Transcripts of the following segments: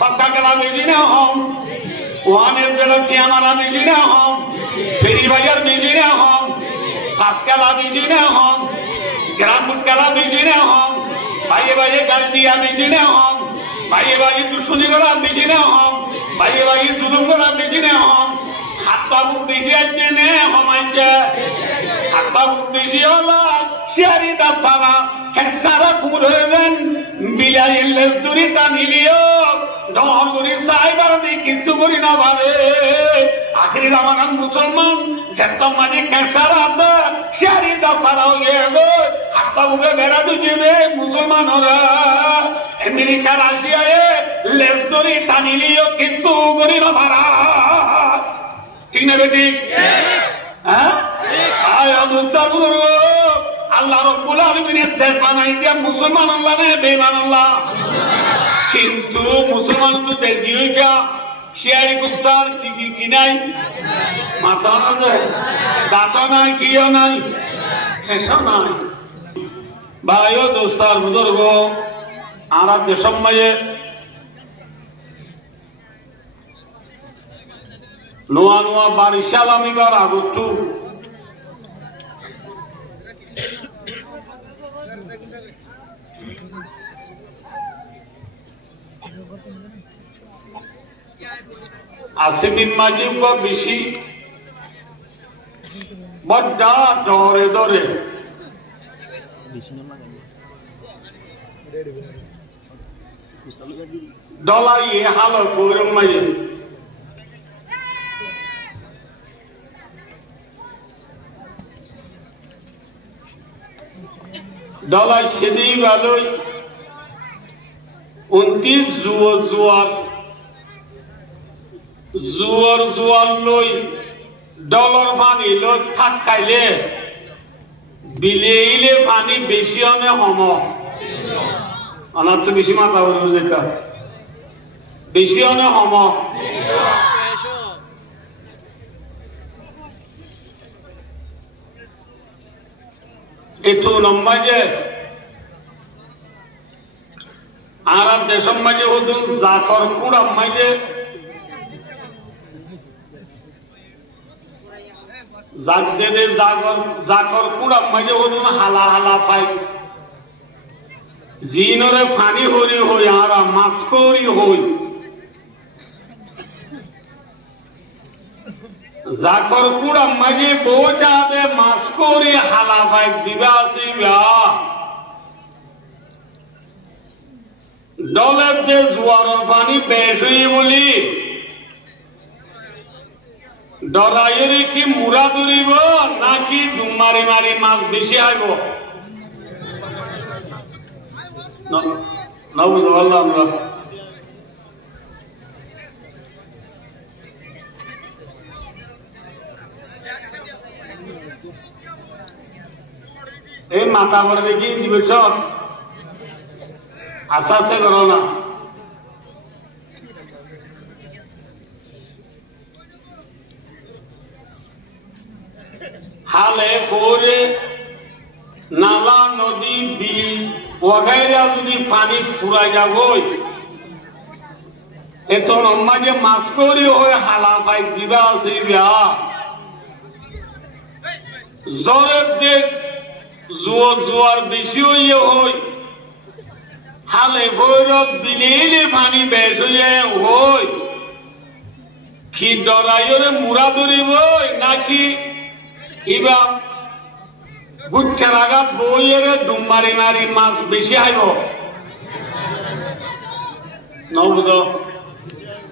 সবকা গেলা বেশি না হম ওয়ানের বেলা টিয়ামারা বেশি না হম ফেরি বাজার বেশি না হম কাজ খেলা বেশি না হম গ্রাম খেলা বেশি না হম ভাইয়ে ভাইয়ে গাল দিয়া বেশি না হম ভাইয়ে ভাইয়ে দুশ্মনী করা বেশি না হম ভাইয়ে ভাইয়ে জুলুম করা বেশি না হম হাতটা বুক বেশি আছে নে হমাইছে হাতটা বুক বেশি হলো শিয়ারি দা সারা খেসারা কুমুর হলেন বিলাইলে দূরি টানিলিও ডর করি সাইবার দি কিছু করি না ভারে আখরি রামানান মুসলমান সেতম মাঝে খেসারা দা শিয়ারি দা সারা হয়ে গো হাতটা বুকে বেড়া দুজনে মুসলমান ওরা আমেরিকা রাশিয়ায় লেস দূরি টানিলিও কিছু করি না ভারা ঠিক না বেটি হ্যাঁ আয় মুস্তাক আল্লাহ রব্বুল আলামিনের দেশ বানাই দিয়া মুসলমান আল্লাহ না বেঈমান আল্লাহ কিন্তু মুসলমান তো দেশি হইকা শিয়ারি কুস্তার কি নাই মাথা না দাঁত নাই কিও নাই এসব নাই ভাইও দোস্তার বুজুর্গ আমরা দেশম মাঝে নোয়া নোয়া বারিশাল আমি বার আগতু আসিমিন মাজিব বা বেশি বড্ডা দরে দরে ডলার ইয়ে হালো পৌরম মাঝে ডলার সেদিই ভালোই 29 জুয়ার লই ডলার পানি লই থাক খাইলে বিলেইলে পানি বেশি অনে হম অনার তো বেশি মাথা বলবো যেটা বেশি অনে হম একটু লম্বা যে আর দেশের মাঝে হতো জাকর কুড়াম মাঝে জাক দে জাকর কুড়াম মাঝে হতো হালা হালা পাই জিনরে ফানি হরি হই আর মাছ করি হই জাকর কুড়াম মাঝে বউটা দে মাছ করি হালা পাই জিবা সিবা ডলের যে জোয়ারের পানি বেশ হয়ে বলি ডলাইয়ের কি মুড়া ধরিব নাকি ডুমারি মারি মাছ বেশি আইব না বুঝতে পারলাম আমরা এই মাথা করে দেখি দিবেছ আশা সে করো না হালে পরে নালা নদী বিল ওগাইরা যদি পানি ফুরা যাব এত লম্বা যে মাছ করি হয়ে হালা পাই জিবা আছে জ্বরের দেখ জোয়ার বেশি হইয়ে হই হালে ভৈরব বিলেইলে পানি বেশ হইয়ে হই কি ডরাইরে মুড়া ধরিব নাকি ইবা গুচ্ছার আঘাত বইয়ের ডুম মারি মারি মাছ বেশি আইব নবুদ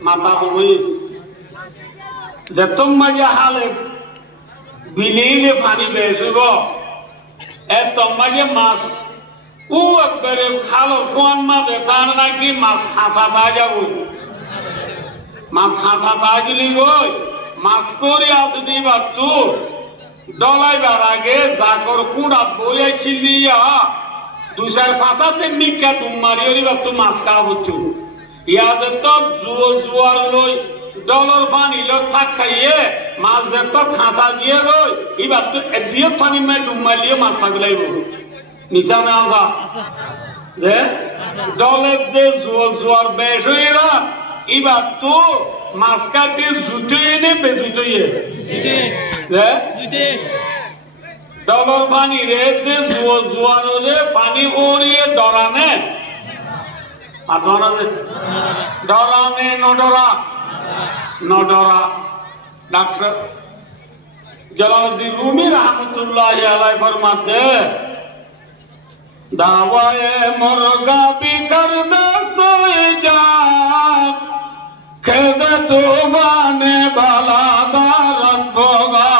মাথা হই যেতম মাঝে হালে বিলেইলে পানি বেশ হইব এত মাঝে মাছ ও একবারে খালো কোন মাঝে তার নাকি মাছ হাসা তা যাব মাছ হাসা তা গেলি গই মাছ করে আছে দিবা তো ডলাইবার আগে জাকর কুড়া বইয়া ছিলিয়া দুসার ফাঁসাতে মিকা তুম মারি তো মাছ খাওয়া তো ইয়াদের তো জুয়ার লই ডলার পানি লোক থাক খাইয়ে মাছ যেত খাঁচা দিয়ে লই এবার তো বিয়ে পানি মাই ডুব মারিয়ে মাছ থাকলাইব নিশা না আসা যে ডলের দে জুয়ার বেশ হয়ে এবার তো মাছ কাটে জুতোই নে বেজুতোই ডলর পানি রে জোয়ার রে পানি করিয়ে ডরানে ডরানে নডরা ডাক্তার জলালুদ্দিন রুমি রহমতুল্লাহ আলাই ফরমাতে দাওয়ায়ে মুরগা বিকর দস্তয়ে জান খেদে তুমানে বালা দারত ভোগা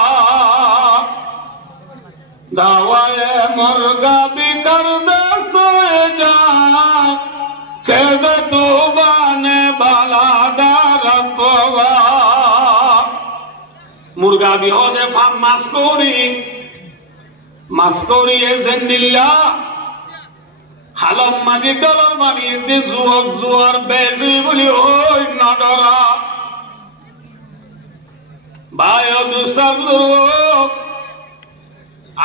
দাওয়ায়ে মুরগা বিকর দস্তয়ে জান খেদে তুমানে বালা দারত ভোগা মুরগা বিহদে ফাম মাছ করি এজেন্ডিল্লা হালম মাঝি ডলার মানি এতে জোয়ার বেবি বলি ওই নডরা ভাই দুস্তাব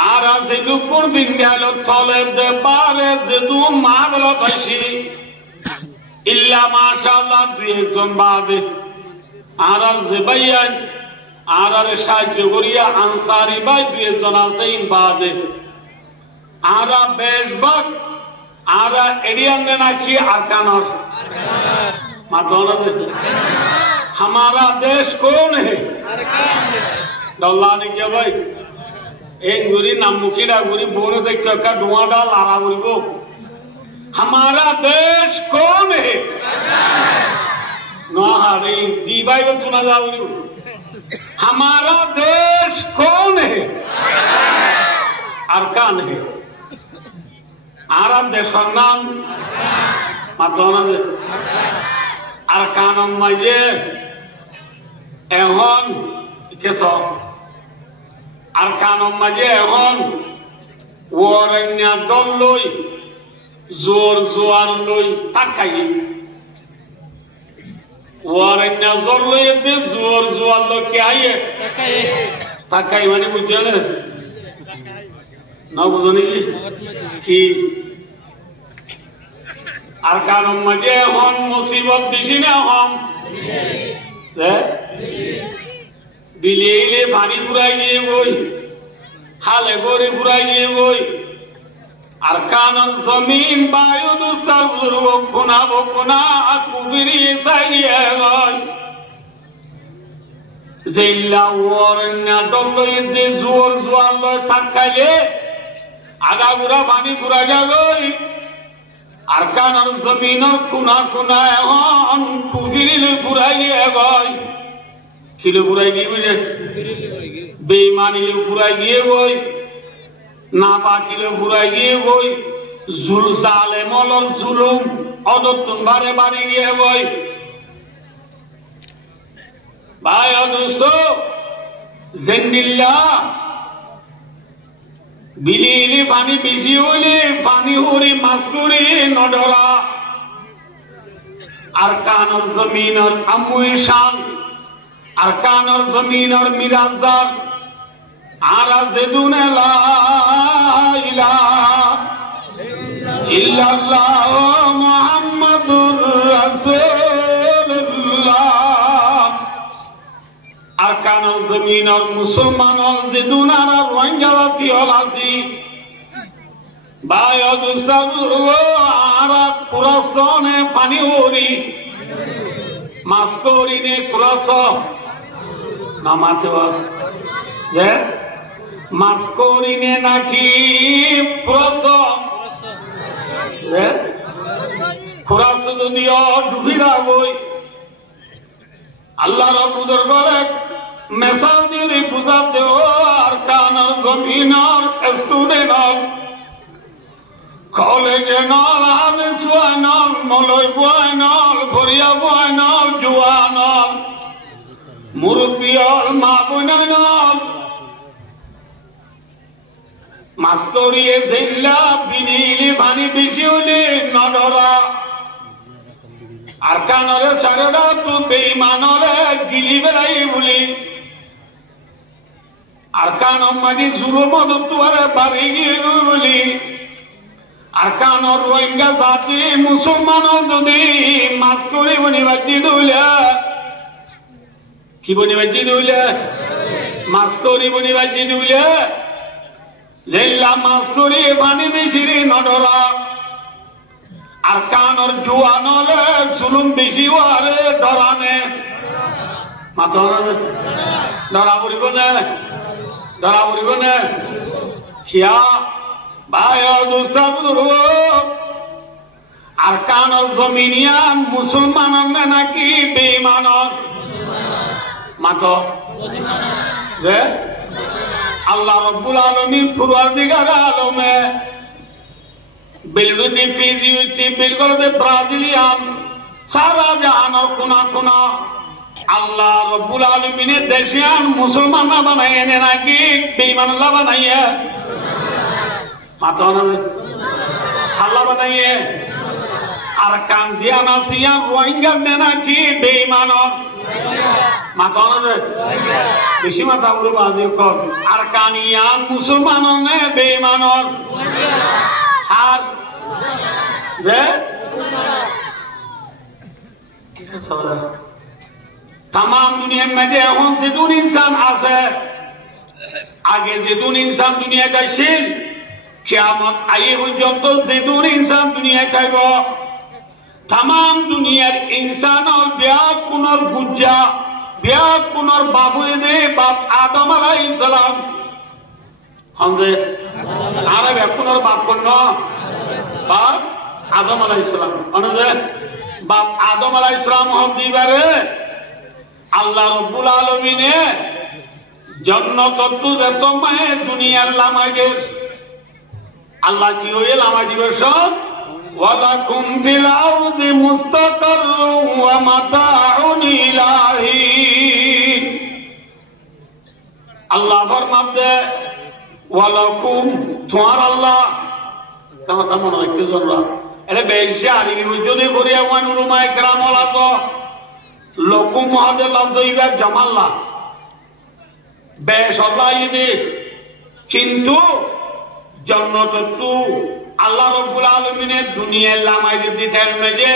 আর আছে দুপুর দিন গেল তলে দে পারে যে দু মাগল পাইছি ইল্লা মাশাআল্লাহ দুই একজন বাদে আর যে ভাইয়া আর সাহায্য করিয়া আনসারি ভাই দুই একজন আছে বাদে আর বেশবাগ আর एरिया में नाखी अरकानर मातोना हमारा देश कौन है दौला ने क्या भाई एक गुरी नामुकीरा गुरी बोले देख क्या धुआं डाल आरा गुरी को हमारा देश कौन है ना हारे दी भाई वो चुना जाओ हमारा देश कौन है अरकान है आराम देशर नाम मातोना अरकानम माजे एहन केसो अरकानम माजे एहन वरन्या दल लई जोर जोआर लई ताकाई वरन्या जोर लई दे जोर जोआर लई क्या है ताकाई माने बुझे ना ना बुझने की अरकानम मजे हम मुसीबत दिशी ना हम दिले पानी पुराइए वही हाले गोरे पुराइए वही अरकानम जमीन बायु दुस्तर बुजुर्गों बुना कुबिरी साइए वही जिल्ला वरन्या डल्लो इतने जोर जोर लो तक्काले आगा बुरा पानी पुरा जागोई अरकान और जमीन और कुना कुना हन कुफिरी ले पुराई है भाई किले पुराई की मुझे बेईमानी ले पुराई की है भाई नापाकी ले पुराई की है भाई जुल जालेम और जुलूम औदतुन बारे बारी की है भाई और दोस्तों जिंदिल्ला बिलीली पानी बिजी होली पानी होरी मास्कुरी नडरा अरकान और जमीन और अमुशान अरकान और जमीन और मिराजदार आरा ज़ेदुने ला इलाहा इल्लल्लाह मुहम्मदुर रसूलुल्लाह अरकान और जमीन और मुसलमान और ज़ेदुना और रोहिंग्यावाती औलासी भाई और दोस्तों आरा कुरासोने पानी होरी मास्कोरी ने कुरासो नामाते वाला ये मास्कोरी ने नाकी कुरासो ये कुरासो दुनिया डूबीरा गोई अल्लाह रब्बुल दरबार मैसाल दिली बुझाते हो अरकान और ज़मीन और स्टूडेंट और कॉलेज नॉल हाफिज बुआई नॉल मौलवी बुआई नॉल भरिया बुआई नॉल जुआ नॉल मुरुब्बी और माबुना नॉल मास्कोरी जिल्ला बिनीली पानी बिशिउली नडरा अरकानरे सारेडा तू बेईमानरे गिली बेराई बुली अरकानम मानी जुलुम तुआरे बारी गिए बुली अरकानर रोहिंग्या जाति मुसलमान जदि मास्कोरी बनी बाकी दुले কি বনি বাজি দিলে মাছ করি বনি বাজি দিলে লেলা মাছ করি পানি বেশি নডরা আর কানর জুয়ানলে সুলুম বেশি ওয়ারে ডরানে মাথা ডরা পড়িব না ডরা পড়িব না শিয়া ভাই দুস্তাব আর কানর জমিনিয়ান মুসলমানর নাকি বেঈমানর মাথা যে আল্লাহ রব্বুল আলামিন পরওয়ারদিগার আলমে বেলুদি ফিজিউটি বেলগলদে ব্রাজিলিয়ান সারা জাহানের কোনা কোনা আল্লাহ রব্বুল আলামিনের দেশিয়ান মুসলমান না বানায় এনে নাকি বেঈমানুল্লাহ বানাইয়ে মাথা আল্লাহ বানাইয়ে আর কান্দিয়ান আসিয়ান রোহিঙ্গা নে নাকি বেঈমানর মাথা বেশি মাথা বলে বাজি কর আর কানিয়ান মুসলমান নে বেঈমানর আর যে তাম দুনিয়ার মধ্যে এখন যেতুন ইনসান আছে আগে যেতুন ইনসান দুনিয়া যাইছিল কিয়ামত আইয়ে পর্যন্ত যেতুন ইনসান দুনিয়া যাইব তাম দুনিয়ার ইনসানর ব্যাগ পুনর বুঝা ব্যাগ পুনর বাবুয়ে দে বাপ আদম আলাইহিস সালাম हमसे आरे व्यक्तिनर बाप कौन बाप आदम अलैहिस्सलाम अनुजे बाप आदम अलैहिस्सलाम हम दीवारे अल्लाह रब्बुल आलमीन ने जन्नत तो जतो में दुनिया लामागे अल्लाह की होये लामा दिवसन वलकुम फिल अर्दि मुस्तक़र्रुन व मताउन इलाही अल्लाह फरमाते ওয়ালাকুম তোমার আল্লাহ তোমার মনে হয় কি জন্য এরে বেশি আরি যদি করিয়া ওয়ান উলুমায়ে কেরাম ওলা তো লকুম মহাদে লফজ ইবা জামাল্লাহ বেশ আল্লাহ ইদি কিন্তু জান্নাত তো আল্লাহ রাব্বুল আলামিনের দুনিয়ার লামাই দিতে মেজে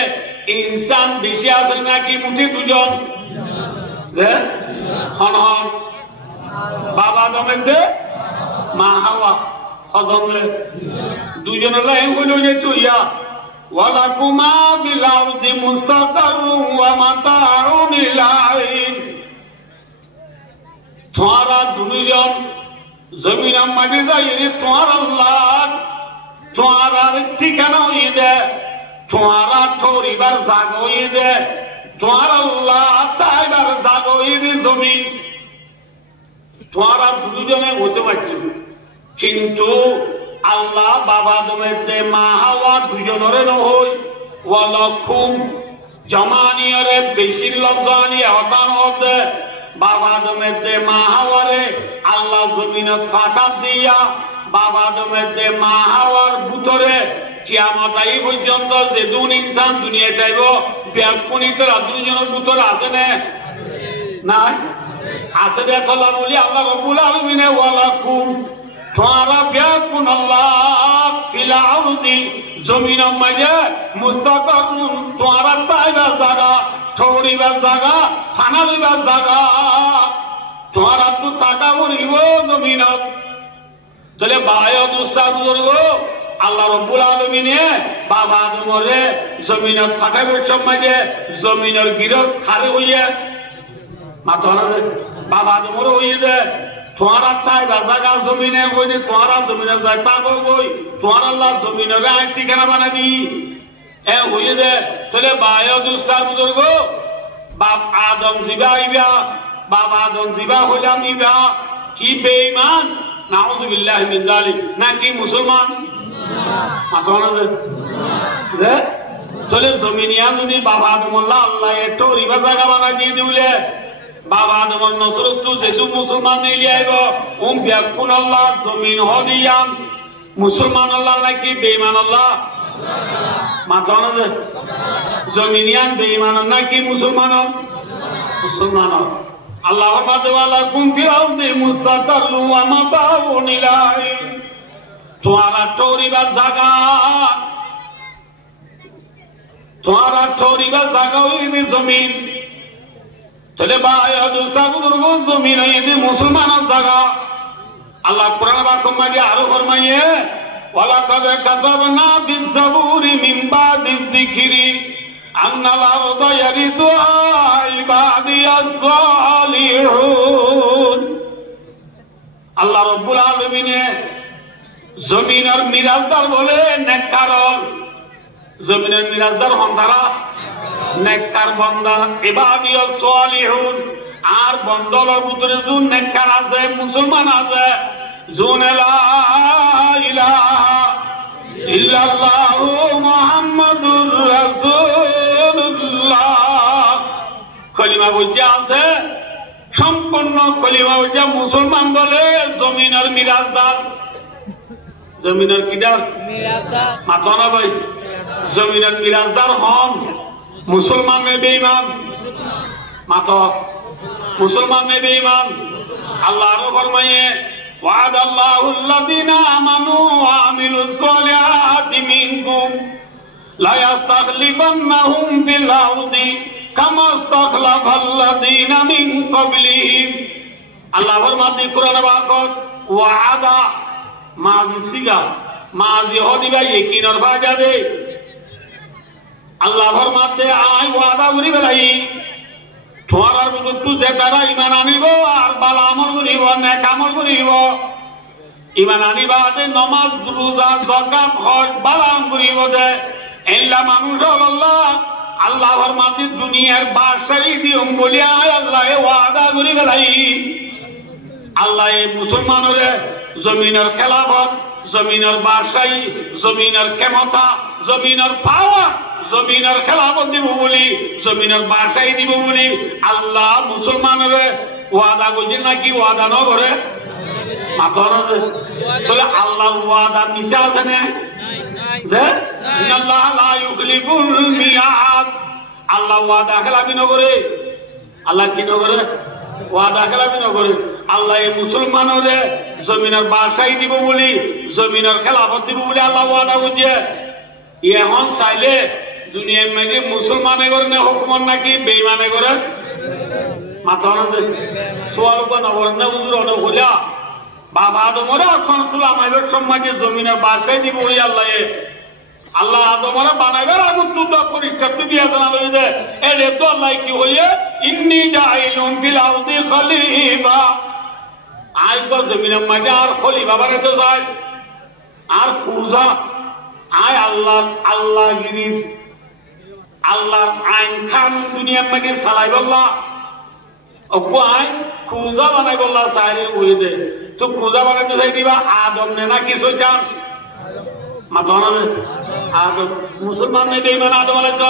ইনসান বেশি আছে নাকি মুঠি দুজন যে হন হন বাবা দমেতে মা হাওয়া হজমলে দুজনের লাইন হইল যে তুইয়া ওয়ালাকুমা ফিল আরদি মুস্তাকাররুন ওয়া মাতাউন ইলাইন তোমরা দুজন জমিনের মাঝে যাইয়ে তোমার আল্লাহ তোমার ঠিকানা হইয়ে দে তোমারা থরিবার জায়গা হইয়ে দে তোমার আল্লাহ তাইবার জায়গা হইয়ে দে জমিন তোমরা দুজনে হতে পারছো কিন্তু আল্লাহ বাবা দমেতে মা হাওয়া দুজনরে নহই ওয়ালাকুম জমানিয়রে বেশি লজ্জানি হতান হতে বাবা দমেতে মা হাওয়ারে আল্লাহ জমিনত ফাটা দিয়া বাবা দমেতে মা হাওয়ার ভিতরে কিয়ামত আই পর্যন্ত যে দুন ইনসান দুনিয়া যাইব ব্যাকুনিতরা দুজনের ভিতরে আছে না আছে দেখো বলি আল্লাহ রাব্বুল আলামিন ওয়ালাকুম তোমরা ব্যাকুন আল্লাহ ফিল আরদি জমিনের মাঝে মুস্তাকাররুন তোমরা পাইবার জায়গা ঠৌরিবার জায়গা ফানালিবার জায়গা তোমরা তো টাকা মরিব জমিনত তাহলে বায়ু দুস্তার বুজুর্গ আল্লাহ রাব্বুল আলামিন বাবা আদমরে জমিনত থাকাবার সময় জমিনের গিরস খারে হইয়া মাথা বাবা তোমার হইয়ে দে তোমার তাই জায়গা জমিনে কই দে তোমার জমিনে যাই পাবো কই তোমার আল্লাহ জমিনের আই ঠিকানা বানাই দি এ হইয়ে দে তাহলে বায়ু দুস্তার বুজুর্গ বাপ আদম জিবা আইবা বাবা আদম জিবা হইলাম ইবা কি বেঈমান নাউযুবিল্লাহি মিন যালিক নাকি মুসলমান মাথা দে তাহলে জমিনিয়া যদি বাবা আদম আল্লাহ একটু রিবা জায়গা বানাই দিয়ে দিলে বাবা আদমের নসরত তো যেসু মুসলমান নিয়ে আইব ব্যাকুন আল্লাহ জমিন হদিয়ান মুসলমান আল্লাহ নাকি বেঈমান আল্লাহ মাথা জমিনিয়ান বেঈমান নাকি মুসলমান মুসলমান আল্লাহ ওয়ালাকুম ফিল আরদি মুস্তাকাররুন ওয়া মাতাউন ইলাহি তোমারা ঠৌরিবার জায়গা তোমারা ঠৌরিবার জায়গা হইবে জমিন তাহলে ভাই দুর্গ জমিন এই মুসলমানের জায়গা আল্লাহ কোরআন বাক্যে আরো ফরমাইয়ে ওয়ালাকাদ কাতাবনা ফিজ জাবুরি মিন বাদিয যিকরি আন্নাল আরদা ইয়ারিথুহা ইবাদিয়াস সালিহুন। আল্লাহ রাব্বুল আলামিনে জমিনের মিরাজদার বলে নেককার, জমিনের মিরাজদার হন্দারা নেককার বান্দা ইবাদিয়াস সালিহুন। আর বন্দরের ভিতরে যোন নেককার আছে মুসলমান আছে যোন লা ইলাহা ইল্লাল্লাহু মুহাম্মাদুর রাসূলুল্লাহ কলিমা বুঝে আছে, সম্পূর্ণ কলিমা বুঝে মুসলমান বলে জমিনের মিরাজদার। জমিনের কিদার মাথা না ভাই, জমিনের মিরাজদার হন মুসলমান में बेईमान মাথা, মুসলমান में बेईमान। আল্লাহ আরো ফরমায়ে ওয়াদাল্লাহু আল্লাযীনা আমানু ওয়া আমিলুস সালিহাতি মিনকুম লা ইস্তাখলিফান্নাহুম ফিল আরদি কামা ইস্তাখলাফাল্লাযীনা মিন ক্বাবলিহিম। আল্লাহ ফরমাতে কোরআনে বাকত ওয়াদা মাজি সিগা মাজি হদিবা ইকিনর বাজাবে। আল্লাহ ফরমাতে আই ওয়াদা করি বেলাই তোমার মতো যে তারা ইমান আনিব আর ভালো আমল করিব নেক আমল করিব। ইমান আনিবা যে নমাজ রোজা যাকাত হজ ভালো আমল করিব যে এলা মানুষ আল্লাহ আল্লাহ ফরমাতে দুনিয়ার বাদশাহী দিম বলি আয় আল্লাহ ওয়াদা করি বেলাই। আল্লাহ এই মুসলমানরে জমিনের খেলাফত, জমিনের বাদশাহী, জমিনের ক্ষমতা, জমিনের পাওয়ার, জমিনের খেলাফত দিব বলি, জমিনের বাদশাহী দিব বলি আল্লাহ মুসলমানের ওয়াদা করছে নাকি ওয়াদা ন করে মাথা তাহলে আল্লাহ ওয়াদা মিশা আছে না যে আল্লাহ লা ইউখলিফুল মিয়াদ। আল্লাহ ওয়াদা খেলাপি ন করে, আল্লাহ কি ন করে ওয়াদা খেলাপি ন করে। আল্লাহ এই মুসলমানের জমিনের বাদশাহী দিব বলি, জমিনের খেলাফত দিব বলি আল্লাহ ওয়াদা করছে। এখন চাইলে দুনিয়ার মেঘে মুসলমানে করে না হুকুমত নাকি বেইমানে করে মাথা সোয়াল নগর না হুজুর অনেক হলিয়া বাবা আদমরে আসন তুলা মাইবের সম্মানে জমিনের বাদশাহী দিব ওই আল্লাহ আল্লাহ আদমরে বানাইবার আগুন তুলা পরিষ্কার দিয়ে জানা লই যে এরে তো আল্লাহ কি হইয়ে ইন্নী জাইলুন ফিল আরদি খলিফা। আই তো জমিনের মাঝে আর খলিফা বানাইতে চায় আর পূজা আয় আল্লাহ আল্লাহ গিরির আল্লাহর আইন খান দুনিয়ার মাঝে চালাই বললা অগো আইন খুঁজা বানাই বললা চাইলে উড়ে দে তো খুঁজা বানাইতে চাই দিবা আদম নে না কিছু চান মাথা না আদম মুসলমান নেই বেইমান আদম আলাইহিস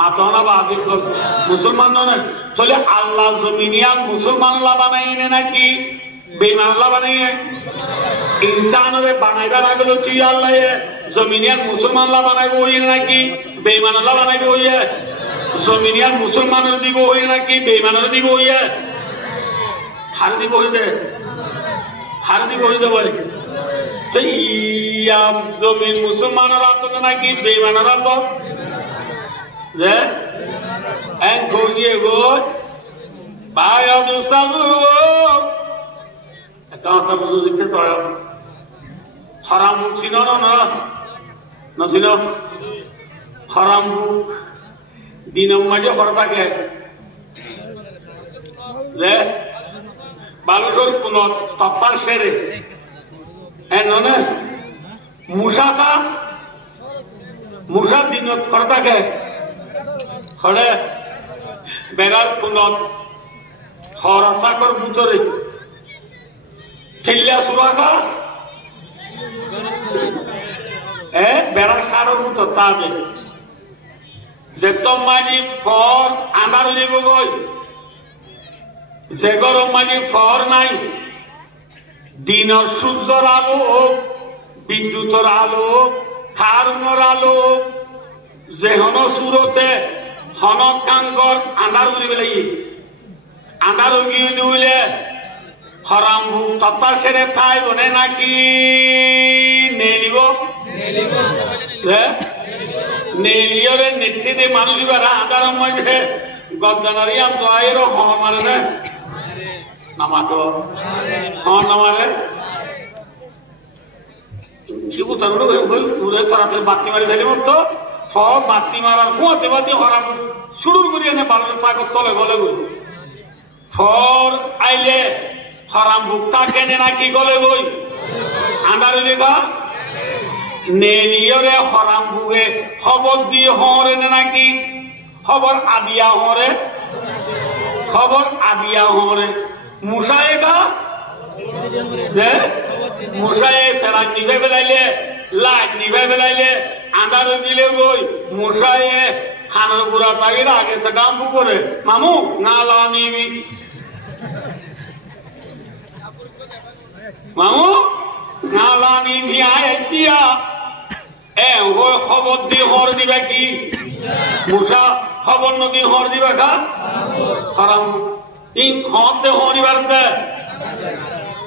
মাথা না বাদি মুসলমান নয় তাহলে আল্লাহ জমিনিয়া মুসলমান লা বানাই নে নাকি বেইমান লা বানাই ইনসানরে বানাইবার আগলো তুই আল্লাহ জমিনিয়ার মুসলমান লা বানাইব ওই নাকি বেইমান লা বানাইব ওই জমিনিয়ার মুসলমানের দিব ওই নাকি বেইমানের দিব ওই হার দিব ওই দে হার দিব ওই দে ভাই তো ইয়া জমিন মুসলমানের হাত নাকি বেইমানের হাত যে এক গিয়ে গো ভাই অবস্থান কথা বুঝো দেখতে চায় হারাম ছিল না না ছিল হারাম দিনের মাঝে ভরা থাকে যে বালুর কোন তত্তার সেরে হ্যাঁ ননে মুসাটা মুসা দিনত করা থাকে হলে বেড়ার কোনত হরাসাকর ভিতরে ঠেলিয়া সুরাখা বেড়ার সারের মতো তাজে যে তোমারি ফর আমার লিব গই যে গরম মানি ফর নাই দিনের সূর্যর আলো বিদ্যুতের আলো থার্মর আলো যে হন সুরতে হনক কাঙ্গর আন্ধার উড়ি বেলাই আন্ধার উগিয়ে দিলে হরাম তত্তার সেরে তাই বনে নাকি নেলিব নেলিয়রে নেত্রীতে মানুষ আধার মধ্যে গদ্দানারি আম তো আইরো হন মারে না নামাতো হন নামারে কি উতারুনো হই পুরো তারাতে বাতি মারি দিলে মত সব বাতি মারার কোতে বাতি হরাম শুরু করিয়ে না বালুর কাগজ তলে গলে গই ফর আইলে হরাম ভুক্তা কেনে নাকি গলে গই আন্ডারে লেখা নেলিয়রে হরাম ভুগে খবর দিয়ে হরে নাকি খবর আদিয়া হরে খবর আদিয়া হরে মুসায়ে গা মুসায়ে সেরা নিভে বেলাইলে লাইট নিভে বেলাইলে আন্ডারে দিলে গই মুসায়ে হানার গুড়া তাগির আগে থেকে আম্বু করে মামু নালা নিবি মামু নালা নিবি আইয়া এ ওই খবর দিয়ে হর দিবে কি মুসা খবর নদী হর দিবে কা হারাম এই খতে হরিবার দে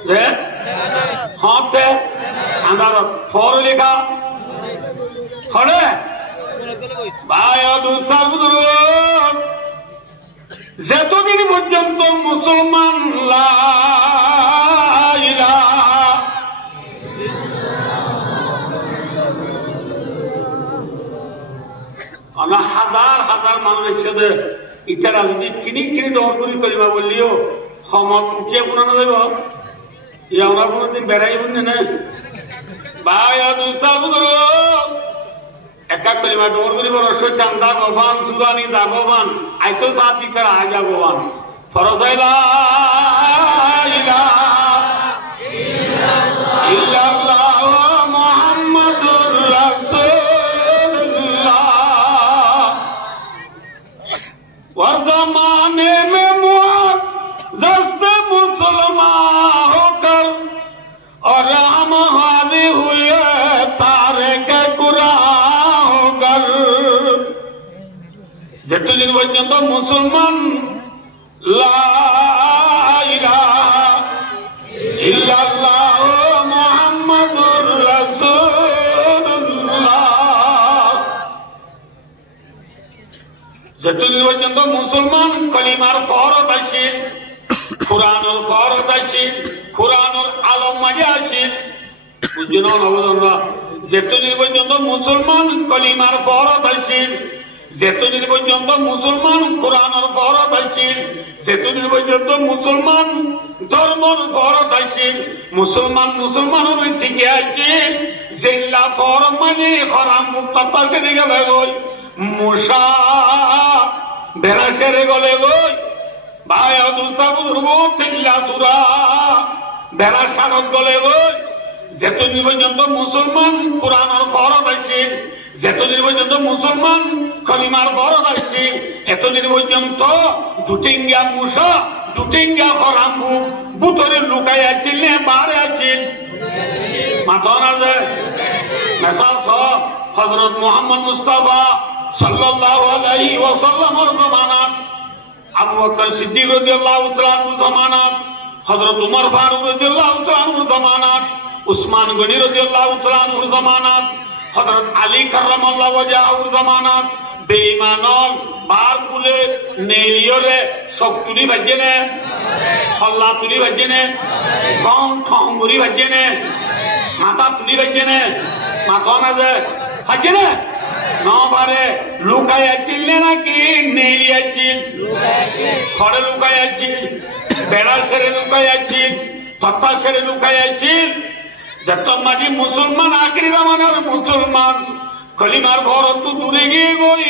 যে হতে আমার ফর লেখা হরে ভাই অবস্থার বুজুর্গ যতদিন পর্যন্ত মুসলমান লা ইলাহা হাজার হাজার মানুষের সাথে ইটারা যদি কিনি কিনি দৌড় করি করিবা বললিও সমত উঠিয়ে পুরানো দেব ইয়া আমরা কোনোদিন বেড়াই বুঝছে না ভাই অবস্থার বুজুর্গ একা কলিমা দৌড় করিব রসই চান্দা গবান সুরানি জাগবান আইতো সাথী তারা আ যাগবান ফরজাইলা ইল্লাল্লাহ মুহাম্মাদুর রাসূলুল্লাহ ওয়া জামানে মে মুআজ্জাজ মুসলমান হোকর और हम हावी हुए तारे के कुरान होकर যতদিন পর্যন্ত মুসলমান লা ইলাহা ইল্লাল্লাহ মুহাম্মাদুর রাসূলুল্লাহ যতদিন পর্যন্ত মুসলমান কলিমার ফরজ আছে কুরআনের ফরজ আছে কুরআনের আলম মাঝে আছে বুঝুন নবদনরা যতদিন পর্যন্ত মুসলমান কলিমার ফরজ আছে যতদিন পর্যন্ত মুসলমান কোরআনের ফরজ আছে যতদিন পর্যন্ত মুসলমান ধর্মের ফরজ আছে মুসলমান মুসলমানের ঠিকই আছে জিল্লা ফরজ মানে হারাম মুক্ত পাশে গেলে গই মুসা বেরাসের গলে গই ভাই অদুলতা বুজুর্গ তিল্লা সুরা বেরাসার গলে গই যতদিন পর্যন্ত মুসলমান কোরআনের ফরজ আছে যতদিন পর্যন্ত মুসলমান কলিমার ফরজ আছে এতদিন পর্যন্ত দুটিঙ্গা মুসা দুটিঙ্গা হরাম বুতরে লুকাই আছিল নে বারে আছিল মাথা না যে মেসাল সব হযরত মুহাম্মদ মুস্তাফা সাল্লাল্লাহু আলাইহি ওয়াসাল্লামের জামানাত আবু বকর সিদ্দিক রাদিয়াল্লাহু তাআলা আনহু জামানাত হযরত উমর ফারুক রাদিয়াল্লাহু তাআলা আনহু জামানাত উসমান গনি রাদিয়াল্লাহু তাআলা আনহু জামানাত হযরত আলী কাররামাল্লাহু ওয়াজহাহু জামানাত বেঈমানল বার কুলে নেলিয়রে সবতুলি বাজেনে হল্লা তুলি বাজেনে গং ঠঙ্গুরি বাজেনে মাথা তুলি বাজেনে মাথা না যে বাজেনে নবারে লুকাই আছিল নাকি নেলি আছিল ঘরে লুকাই আছিল বেড়া সেরে লুকাই আছিল তথা সেরে লুকাই আছিল যত মাঝি মুসলমান আখরি জামানার মুসলমান কলিমার ফরজ তো দূরে গিয়ে গই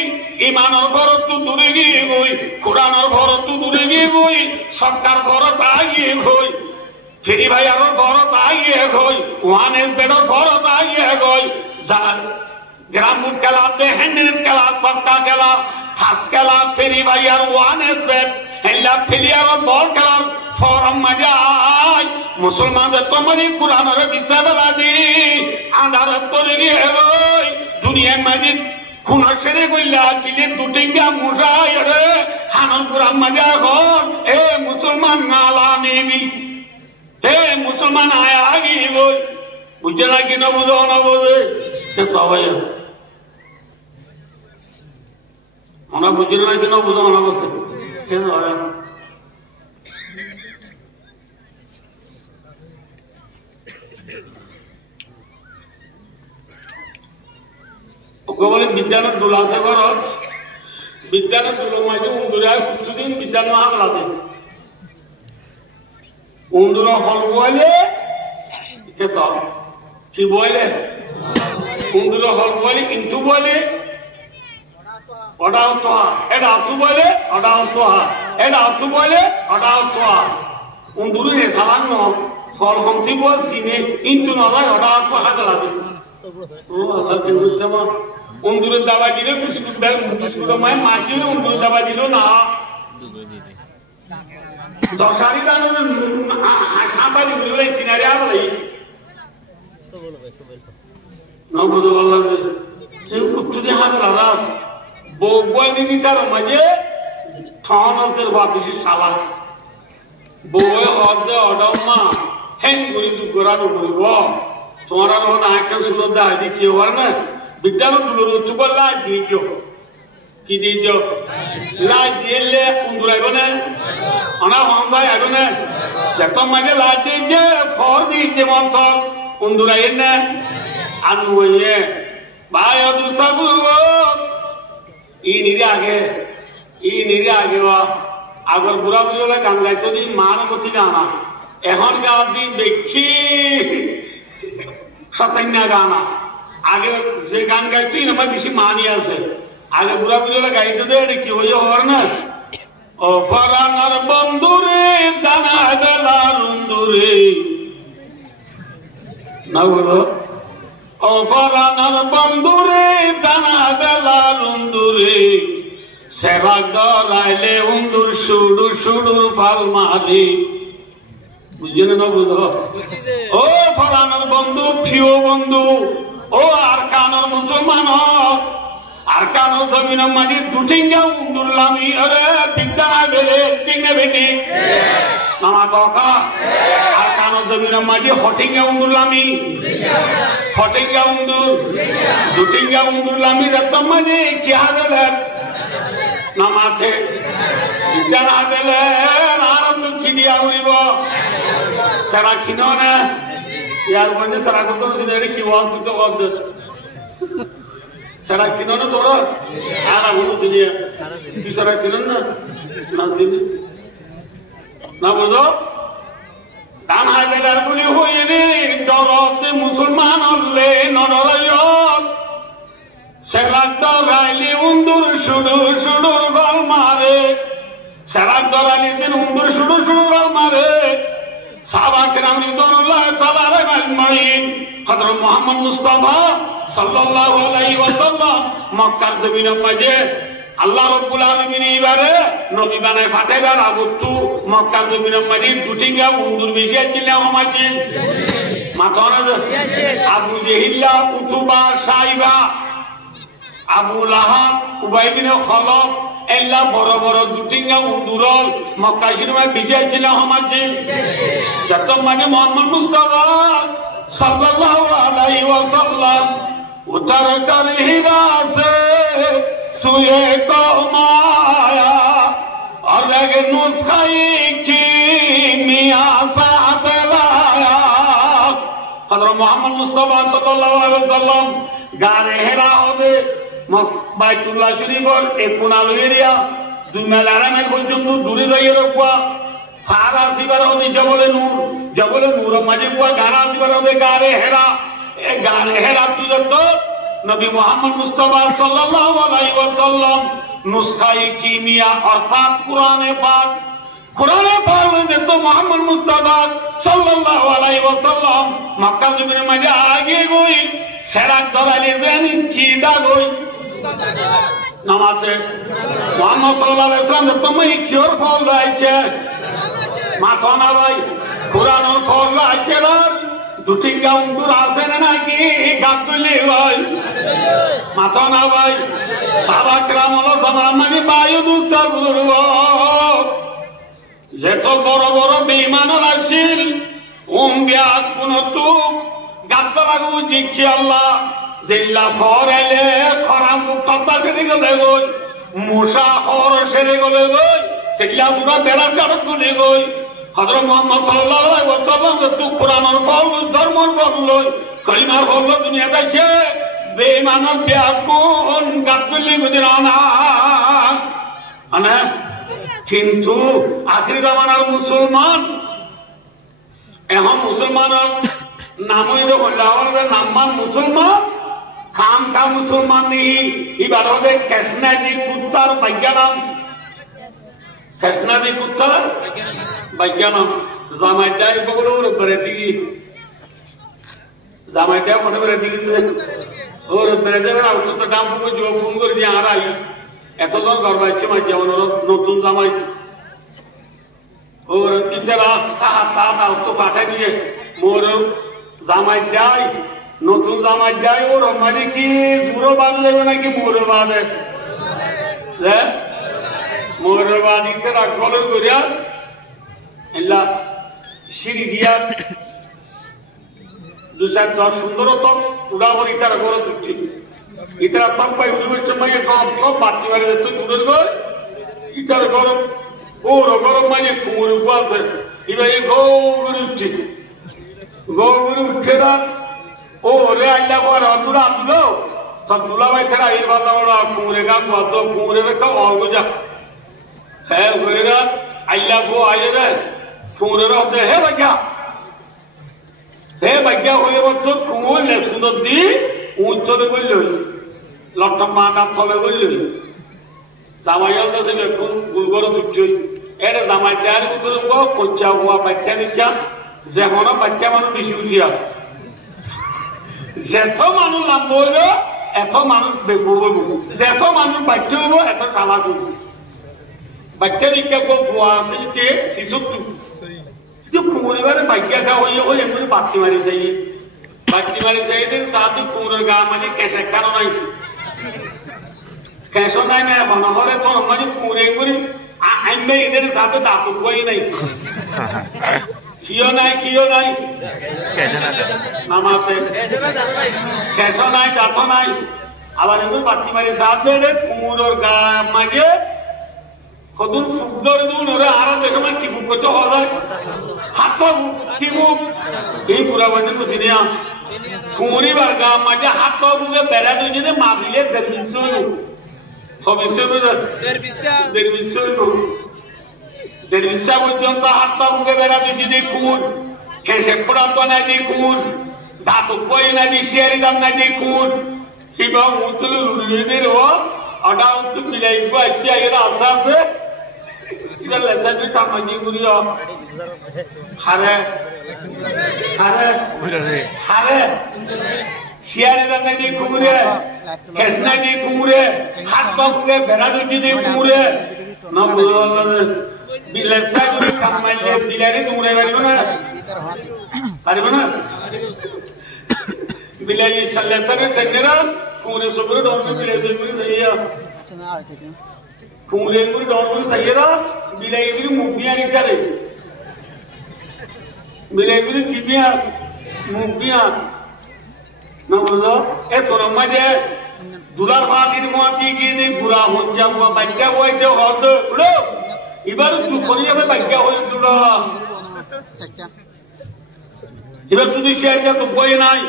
ইমানের ফরজ তো দূরে গিয়ে গই কোরআনের ফরজ তো দূরে গিয়ে গই সরকার ফরজ আগিয়ে গই ফেরি ভাইয়ার ফরজ আগিয়ে গই ওয়ানের বেড়র ফরজ আগিয়ে গই যার গ্রামুর খেলা দেহেনের খেলা সরকার খেলা থাস খেলা ফেরি ভাইয়ার ওয়ানের বেড হেল্লা ফেলিয়ার বল খেলার ফরম মজাই মুসলমানদের তোমারই কোরআনের বিসাবেলা দি আন্ধারত করে গিয়ে গই দুনিয়ার মাঝে খুনা সেরে গইলা চিলে দুটিঙ্গা মুসাই রে হানন কোরআন মজা হন এ মুসলমান নালা নেবি এ মুসলমান আয়া গিয়ে গই বুঝে না কি না বুঝো না বোঝে সবাই আমরা বুঝি না কেন বুঝো না বলতে কেন হয় বলে বিদ্যালয় দোলা আছে ঘরত বিদ্যালয় দোলের মাঝে উন্দুরায় কিছুদিন বিদ্যালয় মাহাম লাগে উন্দুরা হল বলে কি বলে উন্দুরা হল বলে কিন্তু বলে ওটাও তো এটা অতু বলে ওটাও তো এটা অতু বলে ওটাও তো উন্দুরু নে সালান ফল কমতি বল সিনে কিন্তু নয় ওটাও তো হাত লাগে ও আল্লাহ কে বুঝছে মা উন্দুরের দাবা দিলে বিস্কুট দেয় বিস্কুট মায় মাছি উন্দুরের দাবা দিল না দশারি দানো সাঁতারি উড়ে কিনারে আলাই না বুঝো আল্লাহ এই কুত্তুদি হাত লাগা বই দিদি তার মাঝে ঠনদের বাপিসি সালা বই অর্ধে অডম্মা হ্যাং করি দু গোড়ানো করিব তোমার হন আঁকে সুন্দর দেয় যে কেউ আর না বিদ্যালয় তুলো রুচু বল লাইট দিয়েছ কি দিয়েছ লাইট দিয়ে উন্দুরাইব না অনা হংসাই আইব না যত মাঝে লাইট দিয়েছে ফর দিয়েছে মন্থ উন্দুরাই না আনু হইয়ে ভাই অদুতা বুঝব ই নিরে আগে আগর বুড়া বুঝলে গান গাইতো দিন মান গতি গানা এখন গান দিন দেখছি সতান্যা গানা আগে যে গান গাইতো আমার বেশি মানি আছে আগে বুড়া বুঝলে গাইতো দে এটা কি হয়ে হওয়ার না ও ফরানার বন্ধুরে দানা বেলা রুন্দুরে না বলো ও ফরানার বন্ধুরে দানা বেলা রুন্দুরে সেবা গলাইলে উন্দুর সুড়ু সুড়ুর ফাল মারি বুঝলে না বুঝো ও ফরানার বন্ধু প্রিয় বন্ধু ও আর কানর মুসলমান আর কানর জমিনের মাঝে দুটিঙ্গা উন্দুরলামি আরে বিদ্যা বেলে টিঙ্গে বেটি নামা তকা আর কানর জমিনের মাঝে হটিঙ্গা উন্দুরলামি হটিঙ্গা উন্দুর দুটিঙ্গা উন্দুরলামি রত্ন মাঝে কি হাবেলে নামাতে বিদ্যা না বেলে আর দুঃখী দিয়া হইব সারা ছিল না ইয়ার মধ্যে সারা কত কি ওয়াজ করতে কত সারা ছিল না তোর আর আমি তুই সারা ছিল না না বুঝো দান হাই বেলার বলি হইনি ডরতে মুসলমান হলে নডরায় সেরাক দরাইলে উন্দুর সুডু সুডুর গল মারে সেরাক দরাইলে দিন উন্দুর সুডু সুডুর গল মারে সাহাবা কেরাম রিদওয়ানুল্লাহ তাআলা আলাইহিম হযরত মুহাম্মদ মুস্তাফা সাল্লাল্লাহু আলাইহি ওয়াসাল্লাম মক্কার জমিনের মাঝে আল্লাহ রাব্বুল আলামিন এবারে নবী বানায় ফাটাইবার আগতু মক্কার জমিনের মাঝে দুটিঙ্গা উন্দুর বেশি ছিল আমাকে মাথানা আবু জেহিল্লা উতুবা সাইবা আবু লাহাব উবাই বিন খালাব এল্লা বড় বড় দুটিঙ্গা উন্দুরল মক্কা শরীফে বিজয় ছিল আমাকে যত মানে মুহাম্মদ মুস্তাফা সাল্লাল্লাহু আলাইহি ওয়াসাল্লাম উতার কর হিরা সে সুয়ে কমায়া और एक नुस्खाई की मियां साथ लाया हज़रत मोहम्मद मुस्तफा सल्लल्लाहु अलैहि वसल्लम गारे हेरा होदे বাইতুল্লাহ শরীফের এই কোনালো এরিয়া দুই মেলারামের পর্যন্ত দূরে রয়ে রাখবা সারা সিবার হতে জবলে নূর মাঝে কুয়া গারা সিবার হতে গারে হেরা তুই তো নবী মুহাম্মদ মুস্তাফা সাল্লাল্লাহু আলাইহি ওয়াসাল্লাম নুসখায়ে কিমিয়া অর্থাৎ কোরআনে পাক में तो मोहम्मद मुस्तफा सल्लल्लाहु अलैहि वसल्लम मक्का जमीन में आगे गई सड़क दलाली जानी कीदा गई नमाते मोहम्मद सल्लल्लाहु अलैहि वसल्लम तो मैं क्योर फॉल रहा है माथा ना भाई कुरान और फॉल रहा है ना দুটি গাউন্ডুর আছে না নাকি গাবদুলি ভাই মাথা না ভাই সারা গ্রাম হলো তোমার মানে বায়ু দুস্তা বুঝল যেত বড় বড় বেঈমান আসিল বিয়াত কোন তু গাদ্দ লাগু জিকি আল্লাহ জিল্লা ফরাইলে খরা মুক্তা সেদিকে দেখুন মশা হর সেরে গলে গই তেগলা পুরা বেড়া চারত গলে গই হযরত মুহাম্মদ সাল্লাল্লাহু আলাইহি ওয়াসাল্লাম তো কোরআনের ফল ধর্মের ফল লই কলিমার ফল দুনিয়া দাইছে বেঈমানন বেআকুন গাতলি গুদিরানা আনা কিন্তু আখির জামানার মুসলমান এখন মুসলমানের নাম হইল হল্লাহর নামমান মুসলমান খাম খা মুসলমান নি ইবারতে কৃষ্ণাজি কুত্তার বৈজ্ঞানাম কৃষ্ণাজি কুত্তার বৈজ্ঞানাম জামাইদাই বগুলোর বেরেটি জামাইদাই মনে বেরেটি ওর বেরেটি না তো দাম পুরো জো ফোন করে দিয়ে আর আই এতজন গর্বাইছে মাই যেমন নতুন জামাই ওর টিচারা সাহাতা দাও তো পাঠাই দিয়ে মোর জামাই যায় নতুন জামাই যায় ওর মানে কি দূর বাদ দেবে নাকি মোর বাদে মোর বাদিতে রাখলের করিয়া এলা সিঁড়ি দিয়া দুসার দশ সুন্দর তো উড়াবর ইতারা করে তুলছি ইতারা তক পাই উঠবের সময় সব বাতি বাড়ি যাচ্ছে দূরের ঘর ইতার গরম ওর গরম মানে কুমুর আছে এবার এই গৌর উঠছে গৌর উঠছে না ও রে আল্লাহ বড় তুলা তুলো সব তুলা ভাই ছাড়া এই বাল্লা কুমুরে গান বদ্ধ কুমুরে রেখা অল্প যা হ্যাঁ ওরা আল্লাহ বো আয় রে কুমুরের হচ্ছে হে ভাগ্যা হয়ে তোর কুমুর লে সুন্দর দি উচ্চরে বলল লট্টা মাটা ফলে বলল জামাইয়াল দেশে কোন গুলগর দুচ্ছই এর জামাই দেয়ার ভিতরে কচ্চা হওয়া বাচ্চা নিচ্ছা যেমন বাচ্চা মানুষ বেশি উঠিয়া যেত মানুষ লাভ বলব এত মানুষ বেবো যেত মানুষ বাচ্চা হবো এত চালা করবো বাচ্চা নিকা ভুয়া আছে যে শিশু কুমুরিবারে বাচ্চা খা হয়ে হয়ে এমনি বাতি মারি চাই সাধু কুমুরের গা মানে কেশে কারো নাই কেশো নাই না মনোহরে তো মানে কুমুরে করি আইবে এদের সাথে দাঁত কই নাই কিও নাই নামাতে কেশো নাই দাঁত নাই আবার এমনি বাতি মারি সাথে কুমুরের গা মাগে কদুন ফুকদরে দুন ওরে আরা দেখো না কি ফুক করতে হয় হাত কি মুখ এই পুরা বান্ডে তো চিনিয়া কুমুরি বারগা মাঝে হাত বুকে বেড়া দুই যদি মাবিলে দেরবিসই দেরবিসা পর্যন্ত হাত বুকে বেড়া দুই যদি কুমুর কেসে পড়া তো নাই দি কুমুর দাঁত কই নাই দি শিয়ারি দাম নাই দি কুমুর এবং উতুল লুড়িদের ও আডা উতু মিলাই বাচ্চা এর আশা আছে ইসরা লেসাজি তামাজি গুরিয়া হারে শিয়ারি দাম নাই দি কুমুরে কেসনা দি কুমুরে হাত বুকে বেড়া দুই যদি কুমুরে না বললা বিলেসা গুরি কামাইলে দিলারে কুমুরে পারিব না বিলাই সাল্লাসারে তেনেরা কুমুরে সবরে ডরবে বিলাই গুরি যাইয়া কুমুরে গুরি ডরবে সাইয়েরা বিলাই গুরি মুবিয়া নিকারে বিলাই গুরি কিবিয়া মুবিয়া না বলো এ তোর মাঝে দুলার ফাতির মাটি গিয়ে বুড়া হন যাব বাচ্চা হইতে হতো উড়ো এবার তুই করি যাবে বাচ্চা হয়ে দুল এবার তুমি শেয়ার তো বই নাই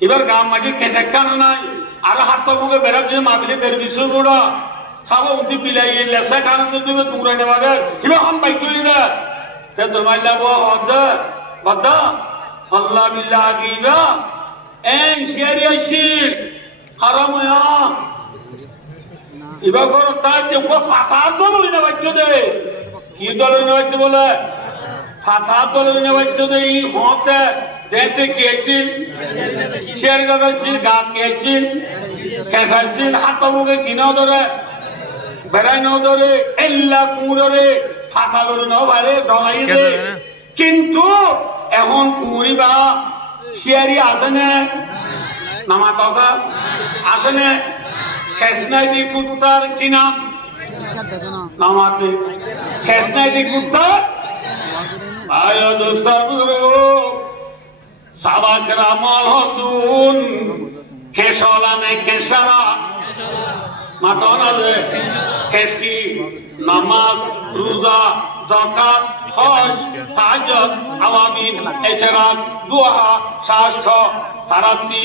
এবার গাম মাঝে কেসে কানো নাই আর হাত মুখে বেড়া দিয়ে মাবিলে দেড় বিশ্ব দৌড়া সব উঠি পিলাই লেসা খানো তুমি দূরে নেওয়া এবার हम বাইক করি না তে তোমার লাভ হদ বদা আল্লাহ বিল্লাহ গিবা এই শেয়ারি আশির হারাম হয়া এবার করো তাই যে ও ফাতা দল না বাচ্চা দে কি দল না বাচ্চা বলে ফাতা দল না বাচ্চা দে এই হতে যেতে কেছিল শেয়ার গদাছিল গান কেছিল কেসাছিল হাত মুখে কিনা ধরে বেড়াই না ধরে এল্লা কুমুরে ফাতা দল না বাইরে ঢলাই দে কিন্তু এখন কুমুরিবা শেয়ারি আছে না নামা কথা আছে না খেসনাই দি কুত্তার কি নাম নামাতে খেসনাই দি কুত্তার আয় দোস্তার গুরু সাবাক রামাল হতুন খেসলা নে খেসারা মাথন আছে কেসকি নামাজ রোজা যাকাত হজ তাহাজ্জুদ আওয়ামিন ইশরাক দুআ শাস্ত্র তারাতি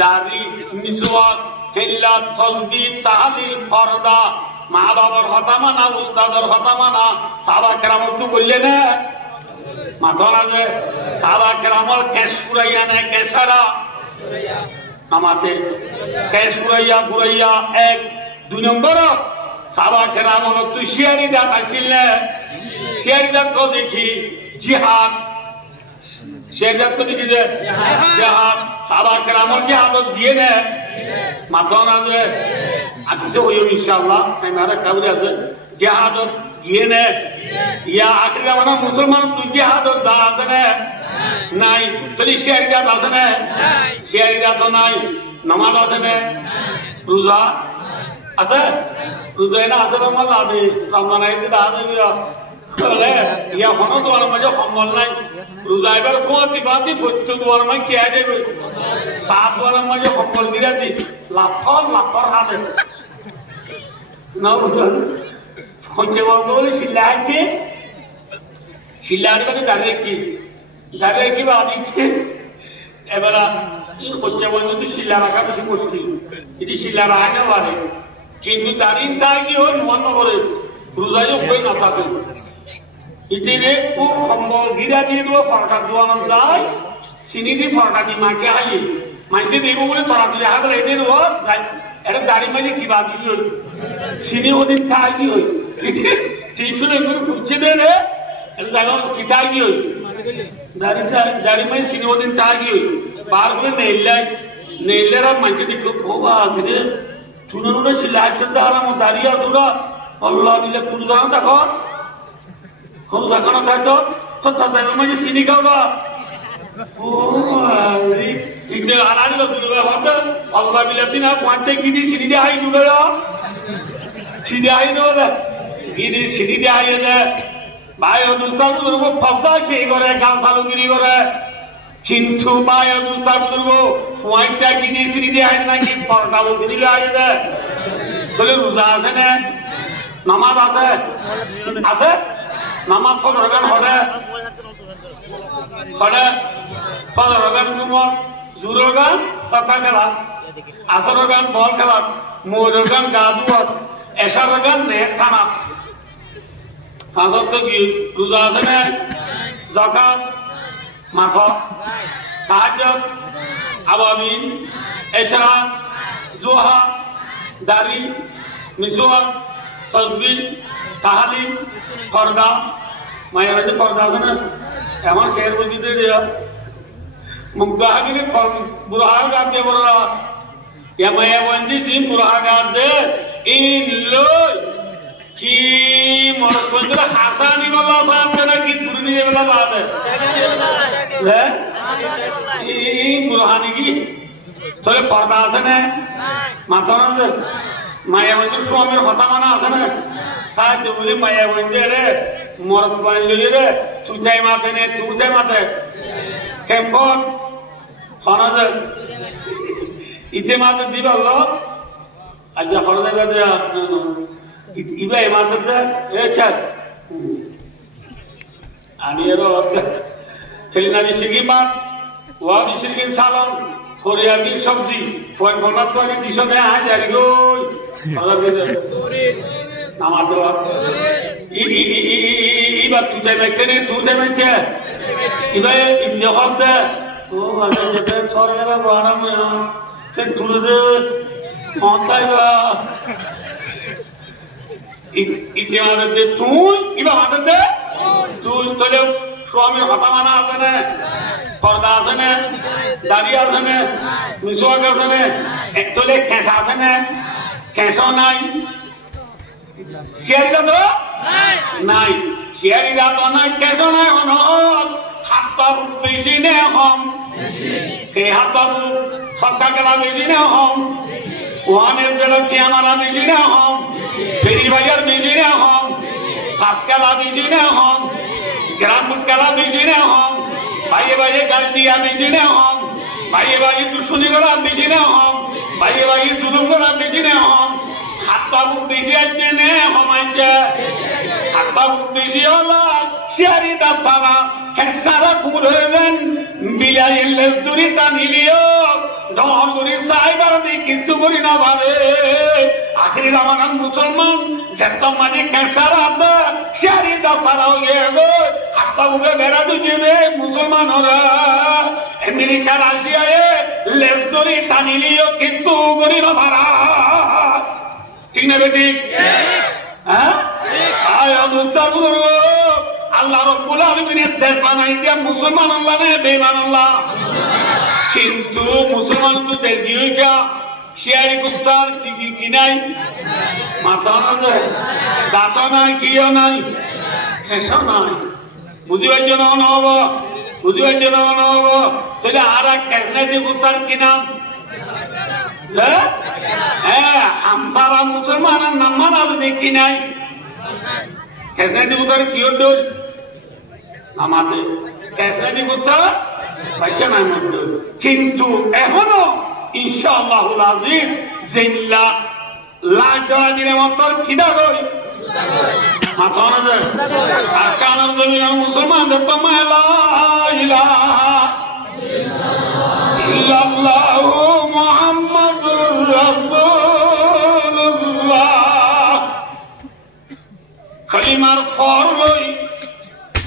দাড়ি মিসওয়াক হিল্লাত তাসবিহ তাহলিল ফরদা মা বাবার কথা মানা উস্তাদের কথা মানা সাহাবা কেরামত তো বললেন না মাথন আছে সাহাবা কেরামত কেস পুরাইয়া না কেসারা আমাদের কেস পুরাইয়া এক দুই নম্বর সাহাবা কেরামত তুই শিয়ারি দাঁত আসিল না শিয়ারি দাঁত তো দেখি জিহাদ শিয়ারি দাঁত তো দেখি যে জিহাদ সাহাবা কেরামত জিহাদত দিয়ে না মাথন আছে আজকে হইও ইনশাআল্লাহ আমার কাউরে আছে জিহাদত দিয়ে না ইয়া আখরি মানে মুসলমান তুই জিহাদত দা আছে না নাই তুই শিয়ারি দাঁত আছে না শিয়ারি দাঁত নাই নামাজ আছে না রোজা আছে রোজা না আছে রমজান আছে রমজান আইতে দা আছে বলে ইয়া হনো তোমার মাঝে সম্বল নাই রোজা এবার কোয়াতি বাতি ফত্য তোমার মাঝে কি আইবে সাত তোমার মাঝে সম্বল দিরা দি লাফর হাতে না বুঝলেন হচ্ছে বলে শিল্লাকে শিল্লাকে দাঁড়িয়ে কি বা দিচ্ছে এবার হচ্ছে বলতে শিল্লা রাখা বেশি মুশকিল যদি শিল্লা রাখা না পারে কিন্তু দাঁড়িয়ে তাই কি হয় মন করে রোজায় বই না থাকে ইতিনে খুব সম্বল গিরা দিয়ে দেবো ফরটা দোয়ানো যায় চিনি দি ফরটা দি মাকে হাইয়ে মাইছে দিব বলে তোরা তুই হাত রেডি দেবো এটা দাড়ি মাঝে কি বাদ কি হই চিনি ওদিন তাই কি হই টিউশন এগুলো ফুটছে দে রে এটা জানো কি তাই কি হই দাড়ি মাঝে চিনি ওদিন তাই কি হই বার করে নেইলে আর মাইছে দিকে বাবা আজকে চুনো ছিল একজন দাঁড়া আমার দাঁড়িয়ে তোরা আল্লাহ বিলে পুরো জানো দেখো কোন দেখানো থাকতো তো তাদের মাঝে চিনি খাওয়া ও ইতে আলাদা লোক দুবে ভাবতে আল্লাহ বিলাতি না কোয়ান্টে গিনি চিনি দিয়ে আই দুবে চিনি আই নলে গিনি চিনি দিয়ে আই দে ভাই অনুস্তান করব ফাবদা সেই করে গাল ফালুগিরি করে কিন্তু ভাই অনুস্তান করব কোয়ান্টে গিনি চিনি দিয়ে আই না কি পরটা বলছি দিলে আই দে বলে রোজা আছে না নামাজ আছে নামাজ ফজরগান হরে ফজরগান কুমর জুরগান সাতা খেলা আসরগান বল খেলা মোরগান গাদুয়াত এশারগান নেট থানাত পাঁচত কি রোজা আছে না যাকাত মাখ তাহাজ্জুদ আওয়ামিন ইশরাক দুহা দাড়ি মিসওয়াক তাসবিহ তাহলিল ফরদা মায়ের যে ফরদা আছে না এমন শের বুঝিতে দেয়া মুগ্ধাগিরি বুড়া গাদ দে বড়রা ইয়া মায়া বন্দি জিম বুড়া গাদ দে ইন লই কি মোর কইরা হাসানি বলা সাথে না কি দুরনি বলা বাদ হ্যাঁ এই বুড়ানি কি তোরে ফরদা আছে না মাথা না মায়া বন্দি স্বামীর কথা মানা আছে না তাই বলে মায়া বন্দি রে মরদ পানি লইয়ে রে তুই মাথে নে তুই মাথে কেমন খরচ ইতে মাথে দিবে আল্লাহ আজ খরচ দেবে ইবা এ মাথে দে এ চার আমি এর ছেলেনারি শিখি পাত ওয়াদি শিখি সালন কোরিয়ানি সবজি ফল ফলার তো দিছ না আজ আর গো আমার তো ইবা তুই দেখতে নে তুই দেখতে ইবা ইতে হবে ও আগে যেতে সরকার বাড়া মে সে তুলে দে মাথায়বা ইতে মানে দে তুই ইবা মাথা দে তুই তোলে স্বামীর কথা মানা আছে না পর্দা আছে না দাড়ি আছে না মিসওয়াক আছে না একতলে খেসা আছে না খেসা নাই শিয়ারিটা তো নাই শিয়ারিটা তো নাই খেসা নাই হন হাতর বেশি নে হম সেই হাতর সবকা গেলা বেশি নে হম ওয়ানের বেলা চেয়ামারা বেশি নে হম ফেরি বাজার বেশি নে হম কাঁচকেলা বেশি নে হম গ্রামপুর কেলা বেশি নে হম ভাইয়ে ভাইয়ে গাল দিয়া বেশি নে হম ভাইয়ে ভাইয়ে দুশ্মনী করা বেশি নে হম ভাইয়ে ভাইয়ে জুলুম করা বেশি নে হম হাতটা বেশি আছে নে হমাইছে হাতটা বেশি হলো শিয়ারিটা সারা খেসারা ঘুরেলেন বিলাইলের দূরি টানিলিও ডর করি সাইবার কিছু করি না ভাবে আখরি রামানান মুসলমান যেটা মানে খেসারা শিয়ারিটা সারা হয়ে গো হাতটা উঠে বেড়া দুজনে মুসলমান ওরা আমেরিকা রাশিয়ায় লেস দূরি টানিলিও কিছু করি না ভাড়া ঠিক না বেটি হ্যাঁ আল্লাহ রব্বুল আলামিনের দেশ বানাই দিয়া মুসলমান আল্লাহ না বেঈমান আল্লাহ কিন্তু মুসলমান তো দেশি হইয়া শিয়ারি কুত্তার কি নাই মাথা নাই দাঁত নাই কিও নাই শেষ নাই বুঝিবার জন্য নহব বুঝিবার জন্য নহব তাহলে আর এক কেটনাতি কুত্তার কি নাম হ্যাঁ আমসারা মুসলমানের নাম মানা দেখি নাই কেটনাতি কুত্তার কি হল আমাদের কেটনাতি কুত্তা বাচ্চা নাই মধ্যে কিন্তু এখনো ইনশাআল্লাহুল আজিজ জিল্লা লাখ জোড়া দিলে মাত্র খিদা রই মাথা না যায় আর কানার জমিনের মুসলমানদের তো লা ইলাহা ইল্লাল্লাহু মুহাম্মাদুর রাসূলুল্লাহ কালিমার ফর লই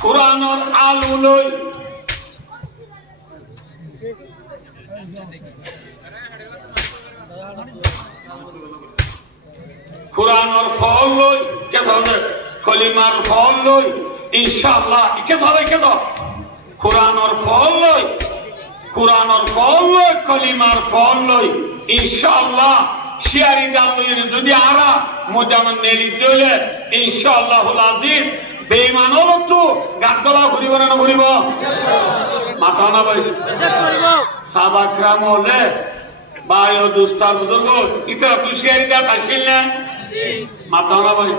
কোরআনের আলো লই কোরআনের ফল লই কে ধরে কলিমার ফল লই ইনশাআল্লাহ কে ধরে কে ধর কোরআনের ফল লই কোরআনের ফল লই কলিমার ফল লই ইনশাআল্লাহ শিয়ারি দাল লই যদি আরা মোজামান নেলি দিলে ইনশাআল্লাহুল আজিজ বেঈমান হলো তো গাতলা ঘুরিব না ঘুরিব মাথা না ভাই সাহাবা کرام হলে ভাই ও দোস্তার বুজুর্গ ইতরা তুই শিয়ারি দাল আসিল না মাথা না ভাই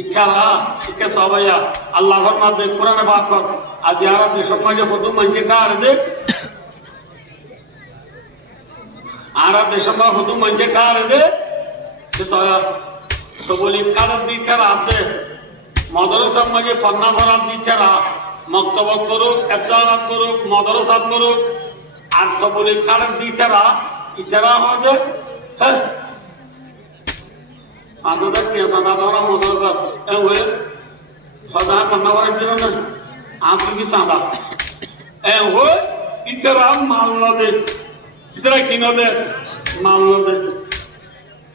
ইচ্ছারা ইকে সবাইয়া আল্লাহর মাঝে কোরআনে পাক কর আজ যারা দেশের মাঝে প্রথম মঞ্জে কার দে আরা দেশের মাঝে প্রথম মঞ্জে কার দে তো বলি কার দিতে রাতে মাদ্রাসার মাঝে ফন্না ফরাত দিতে রা মক্তবত করুক এফসানাত করুক মাদ্রাসাত করুক আর তো বলি কার দিতে রা ইতারা হবে হ্যাঁ আদর কে সাদা দাও মাদ্রাসা এ হয়ে সাদা ফন্না ফরাত দিন না আপনি কি সাদা এ হয়ে ইতারা মাল দে ইতারা কিনো দে মাল দে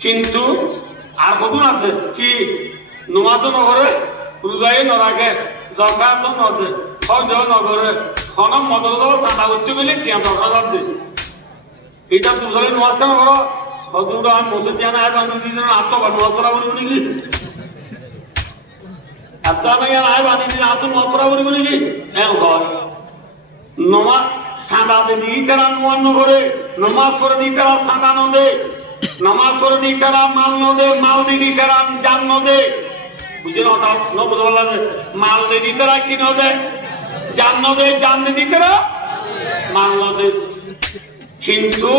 কিন্তু আর কখন আছে কি নমাজ নগরে রোজাই নরাগে জাকাত নদে হজ নগরে খনম মদরদা সাদা উচ্চ বলে টিয়া দরকার দে এটা দুসরে নমাজ কেন করো হজুরা মসজিদ জানা আয় বানি দিন আতো নমাজরা বলি নাকি আচ্ছা না ইয়ার আয় বানি দিন আতো নমাজরা বলি নাকি হ্যাঁ হয় নমাজ সাদা দে দি কারণ মন নগরে নমাজ করে দি কারণ সাদা নদে নামাজ পড়ে দি কারা মাল নদে মাল দি কারা জান নদে বুঝে না নবুল বললে মাল দি কারা কি নদে জান দি কারা মাল নদে কিন্তু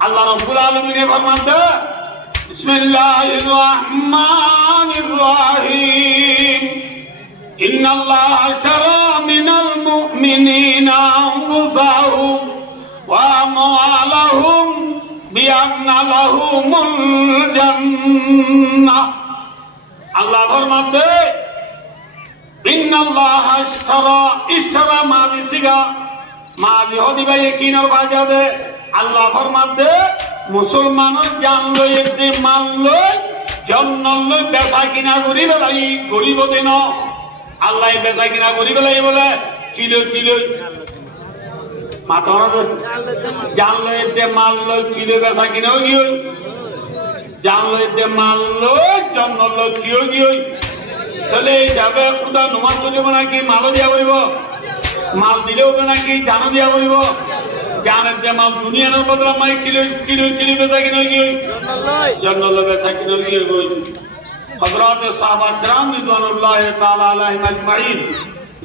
আল্লাহ রাব্বুল আলামিন ফরমান দে বিসমিল্লাহির রহমানির রহিম ইন্নাল্লাহা আশতারা মিনাল মুমিনিনা আনফুসাহুম ওয়া আমওয়ালাহুম বিআন্না লাহুমুল জান্নাহ আল্লাহ ফরমাতে ইন্নাল্লাহা ইশতারা মাদি সিগা মাদি হদি ভাই কিনার বাজারে আল্লাহ ফরমাতে মুসলমানের জান লই যে মাল লই জন্য লই বেচা কিনা করিবে লাই গরিব দেন আল্লাহ বেচা কিনা করিবে লাই বলে কিলো কিলো মাথা জানলো এতে মাল লই কিলো বেচা কিনেও গিয়ে জানলো এতে মাল লই জন্ম লই কিও গিয়ে তাহলে এই যাবে কোথা নমাজ চলিব নাকি মালও দিয়া বলিব মাল দিলেও নাকি জানো দিয়া বলিব জানের যে মাল দুনিয়ার বদলা মাই কিলো কিলো কিলো বেচা কিনেও গিয়ে জন্ম লই বেচা কিনেও গিয়ে হযরত সাহাবা کرام রিদওয়ানুল্লাহ তাআলা আলাইহিম আজমাইন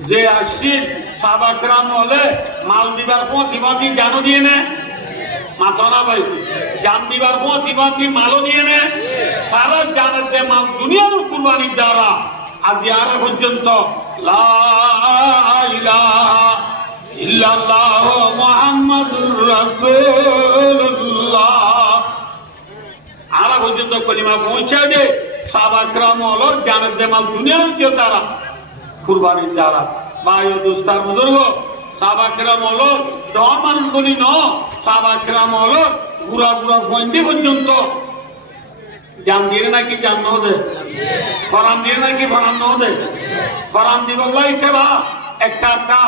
যে আসিল সাহাবা کرام হলে মাল দিবার পর দিবাদি জানো দিয়ে না মাথা না ভাই জান দিবার পথি মালও নিয়ে নে তারা জানের দে মাল দুনিয়ার কুরবানির দ্বারা আজ আর পর্যন্ত লা ইলাহা ইল্লাল্লাহ মুহাম্মাদুর রাসূলুল্লাহ আর পর্যন্ত কলিমা পৌঁছায় দে সাহাবা کرام হলোর জানের দে মাল দুনিয়ার যে দ্বারা কুরবানির দ্বারা ভাই ও দোস্তার বুজুর্গ সাহাবা کرام হলো দর মানুষ বলি ন সাহাবা کرام হলো পুরা পৌঁছে পর্যন্ত জান দিয়ে নাকি জান ন দে ফরান দিয়ে নাকি ফরান ন দে ফরান দিবল্লাহ ইতারা একটা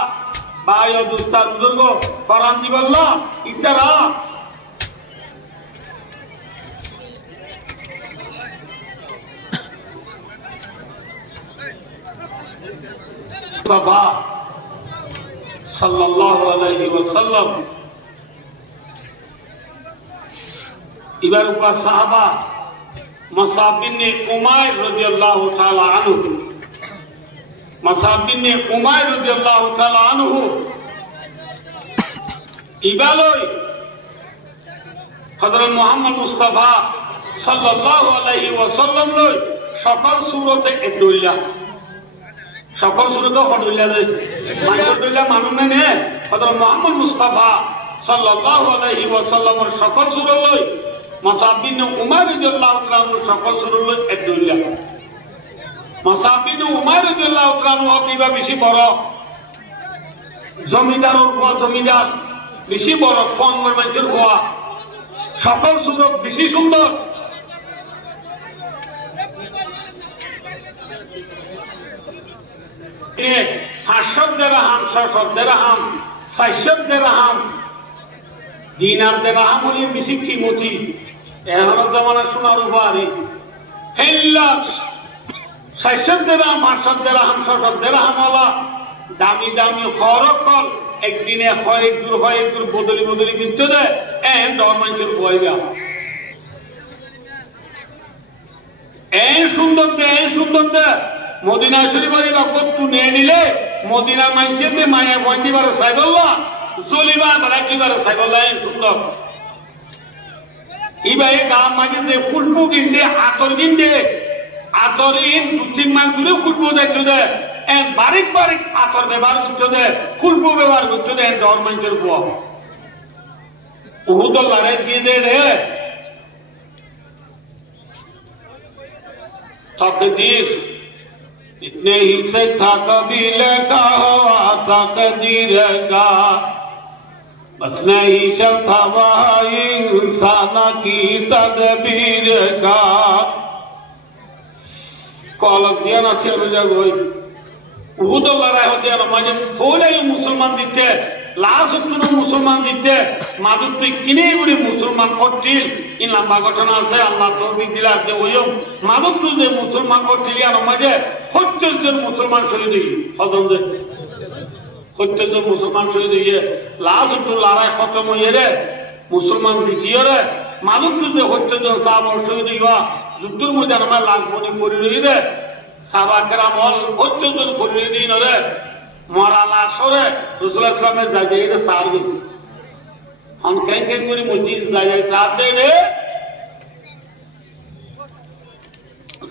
ভাই ও দোস্তার বুজুর্গ ফরান দিবল্লাহ ইতারা মুস্তাফা সাল্লাল্লাহু আলাইহি ওয়াসাল্লাম ইবার উপর সাহাবা মুসাব বিন উমাইর রাদিয়াল্লাহু তাআলা আনহু মুসাব বিন উমাইর রাদিয়াল্লাহু তাআলা আনহু ইবালই হযরত মুহাম্মদ মুস্তাফা সাল্লাল্লাহু আলাইহি ওয়াসাল্লাম লই সকল সূরতে একদইলা সকল সূরতে হদইলা রয়েছে মানদইলা মানুন নে হযরত মুহাম্মদ মুস্তাফা সাল্লাল্লাহু আলাইহি ওয়াসাল্লামের সকল সূরা লই মুসাব বিন উমাইর রাদিয়াল্লাহু তাআলা সকল সূরা লই একদইলা মুসাব বিন উমাইর রাদিয়াল্লাহু তাআলা কিবা বেশি বড় জমিদারের উপর জমিদার বেশি বড় কম মানুষের হওয়া সকল সূরা বেশি সুন্দর বেশি কিমতি এখন জমানা সোনার উপহারি দামি দামি খরকল একদিনে হয় একদূর বদলি কিন্তু দেয় দর মানুষের ভয় সুন্দর দে মদিনা শরীফের কত নিয়ে নিলে মদিনা মানুষের মায়া বন্দিবার সাইবল্লা চলিবা বেলা কিবার সাইবল্লা সুন্দর ইবাই গাম মাঝে যে ফুলবু কিনতে আতর কিনতে আতর দু তিন মাস ধরে ফুলবু দেখছো দে বারিক আতর ব্যবহার করছো দে ফুলবু ব্যবহার করছো দে দর মানুষের বুয়া উহুদ লড়াই দিয়ে দে রে तकदीर इतने ही से था कभी लिखा हुआ था कदीर का बस नहीं शक था वहाँ इंसान की तदबीर का कॉलेजिया ना से जगह उहुद लड़ाई होती है ना मजे थोड़े ही मुसलमान दिखते लास्ट उतना मुसलमान दिखते माजुद तो किने बड़ी मुसलमान कोटिल इन लंबा घटना से अल्लाह तो भी दिला दे वो माजुद तो दे मुसलमान कोटिल या ना मजे होते जन मुसलमान शहीद हुई हज़म दे होते जन मुसलमान शहीद हुई है लास्ट तो लड़ाई खत्म हुई है मुसलमान जीतिए रे माजुद तो दे होते जन साहब शहीद हुआ जुद्दुर मुझे ना मैं लाख बोनी पूरी रही है साहबा कराम होते जन पूरी रही न रे मरा लाशरे रसूलुल्लाह इस्लामेर जायगाय सार दी हम केन करी मस्जिद जायगाय सार दे रे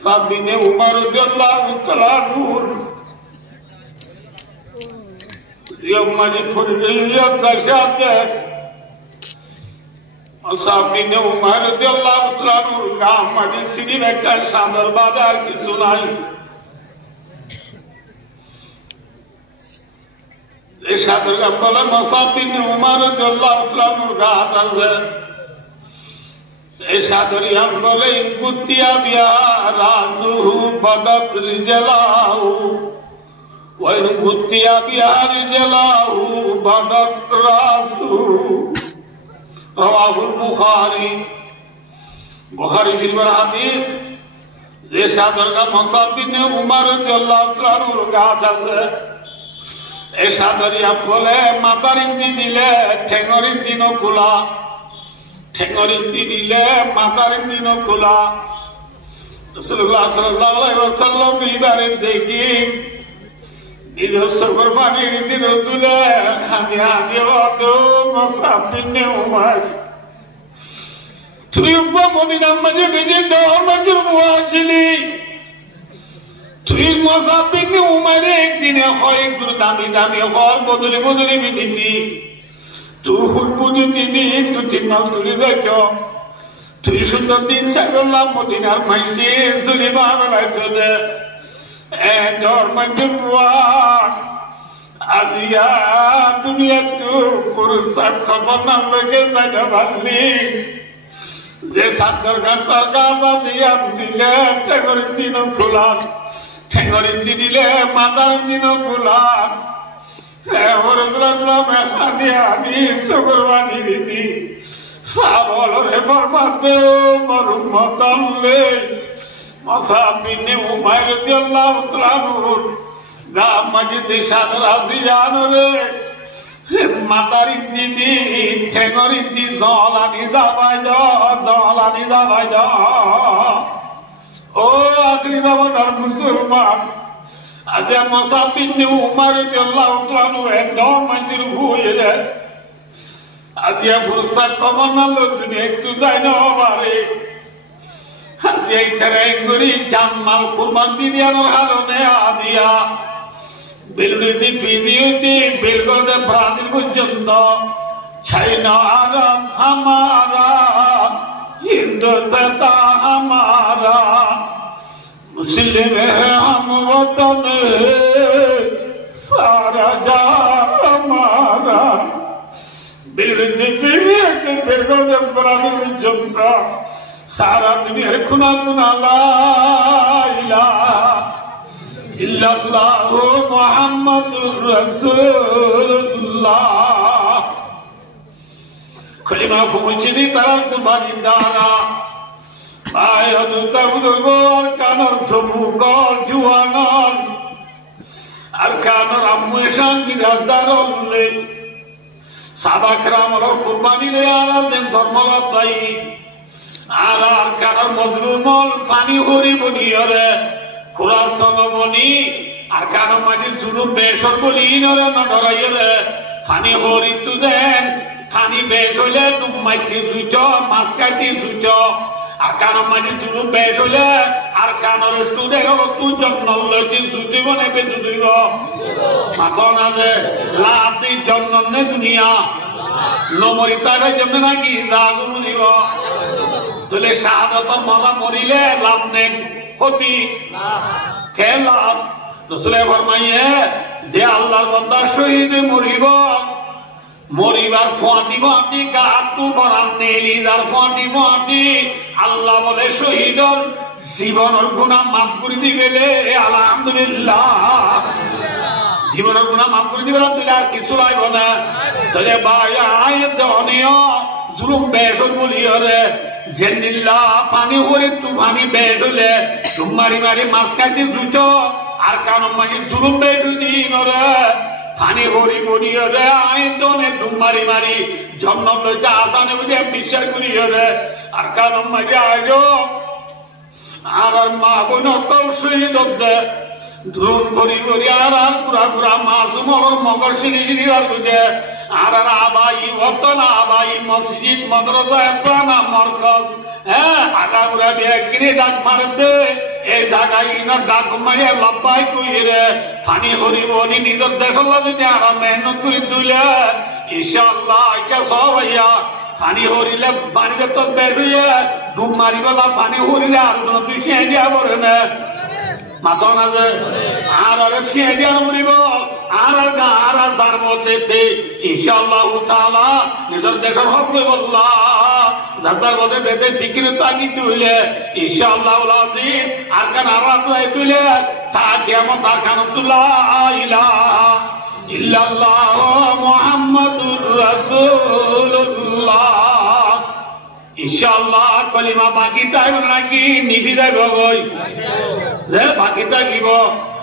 साहब बिन उमर रदियल्लाहु तआला नूर यम मस्जिद फरिया दशात साहब बिन उमर रदियल्लाहु तआला नूर गाम मस्जिद सिटी में का शानदार बाजार की सुनाई इशादर का बोला मुसाब बिन उमर रदियल्लाहु तआला अन्हु का हाथ से इशादर हम बोले गुतिया बिया राजुहु बदत रिजलाहु वन गुतिया बिया रिजलाहु बदत राजुहु रवाहुल बुखारी शरीफ हदीस इशादर का मुसाब बिन उमर रदियल्लाहु तआला अन्हु का हाथ से ऐसा दरिया बोले मातारिंदी दिले ठेंगरिंदी नो खुला ठेंगरिंदी दिले मातारिंदी नो खुला रसूलुल्लाह सल्लल्लाहु अलैहि वसल्लम बिबारे देखी इधर कुर्बानी रीति रसूले खानिया दियो तो मुसाब बिन उमर তুই মদিনার মাঝে বেজে দেওয়ার মাঝে আসিলি তুই মুসাফির উমারে একদিনে হয় একটু দামি দামি হওয়ার বদলে বদলে বিদিতি তুই হুটপুজি দিদি একটু ঠিক মাস ধরে যাইছ তুই সুন্দর দিন সাগরলাম মদিনার মাইসে সুলিমান রাইতে ধর্মাঞ্জন আজিয়া তুমি একটু পুরস্কার খবর নাম রেখে জায়গা ভাবলি যে সাতর ঘন্টার গাছ আজিয়া দিলে ঠেঙ্গরির দিনও খোলাম ঠেঙ্গরির দি দিলে মাতার দিনও খোলাম আমি শুক্রবানি দিদি সাবলরে বরবাদ মরুম মতলে মসাবিনে উমায় রাদিয়াল্লাহু তাআলা গাম মসজিদে সাদরা জিয়ানরে মাতারি দিদি ঠেঙ্গরি দি জলানি দাবাই দাবাই ও আখরি জামানার মুসলমান আজ মসাবিনে উমায় রাদিয়াল্লাহু তাআলা একদম মঞ্জুর হয়ে আজিয়া ফুরসাত খবর নালো তুমি একটু যাই না বারে আজিয়া ইতারে গরি জামাল কুরবান দিদিয়ানোর হারনে আদিয়া বেলুদি ফিদিউতি বেলগদে ব্রাজিল পর্যন্ত চাইনা আরাম হামারা হিন্দুস্তান হামারা মুসলিম हम वतन सारा जहां हमारा सारा दुनिया खुना खुना ला इलाहा इल्लल्लाह मुहम्मदुर रसूलुल्लाह कलिमा फुमुचिदी तारा कुर्बानी दाना आयदु तबुगोर कानर सबुगोर जुवानर अरकानर अम्मुशान दिदारले সাবাকরাম কুরবানি লে আলাদেন ধর্মলতাই আর কারণ মজলুমল পানি হরি বনিয়রে কুরাসন বনি আর কারণ মাঝে জুলুম বেশর বলি নরে না ডরাইরে পানি হরি তু দেন পানি বেশ হইলে ডুমাইতে দুইট মাছ কাটি দুইট আর কারণ মাঝে জুলুম বেশ হইলে আর কানর স্টুডেন্ট হলো তুই জন্ম লইতে জুতি বনে বেজু দিব মাখন আছে লাতি জন্ম নে দুনিয়া নমরিতারে যেমন নাকি জাগু মরিব তাহলে শাহাদত মরা মরিলে লাভ নেই ক্ষতি কে লাভ রসুলে ফরমাইয়ে যে আল্লাহর বান্দা শহীদ মরিব মরিবার ফোয়া দিব আপনি গাতু বরান নেলি যার ফোয়া দিব আপনি আল্লাহ বলে শহীদর জীবনের গুনাহ মাফ করে দিবেলে আলহামদুলিল্লাহ জীবনের গুনাহ মাফ করে দিবেলে আলহামদুলিল্লাহ আর কিছু লাগব না তাহলে ভাই আয়াত অনিয় জুলুম বেশর বলিয়রে জেনিল্লাহ পানি হরে তুফানি বেশ হলে তুমারি মারি মাছ কাটি দুটো আর কানম মানি জুলুম বেশ দিনরে পানি হরি বলিয়রে আয়তনে তুমারি মারি জন্ম লইতে আসানে বুঝে বিশ্বাস করিয়রে আর কানম মারি আয়ো আর মা বোন কল শহীদ দে ধুন করি করি আর পুরা পুরা মাসুমর মগর সিরি আর বুঝে আর আবাই ওতন আবাই মসজিদ মাদ্রাসা একখানা মারকাজ হ্যাঁ আগামরা বিয়ে ডাক মারতে এই জায়গায় না ডাক মারিয়া লব্বাই কইরে পানি হরিবনি নিজের দেশের যদি আর মেহনত করে তুলে ইনশাআল্লাহ কে সবাইয়া পানি হরিলে পানিতে তো বের হইয়া ডুব মারিবলা পানি হরিলে আর কোনো বিষয় দিয়া বলে না মাথন আছে আর আর খেয়ে দিয়া মরিব আর আর যার মধ্যে ইনশাআল্লাহ তাআলা নিজের দেশের হক বল্লাহ যাতার মধ্যে দেতে ফিকির তাকি তুলে ইনশাআল্লাহ আজিজ আর কান আর তুলে তা কিয়ামত আর কানাতুল্লাহ ইলাহা ইল্লাল্লাহ মুহাম্মাদুর রাসূলুল্লাহ ইনশাআল্লাহ কলিমা বাকি তাই নাকি নিবি যাই ভগই রে বাকি থাকিব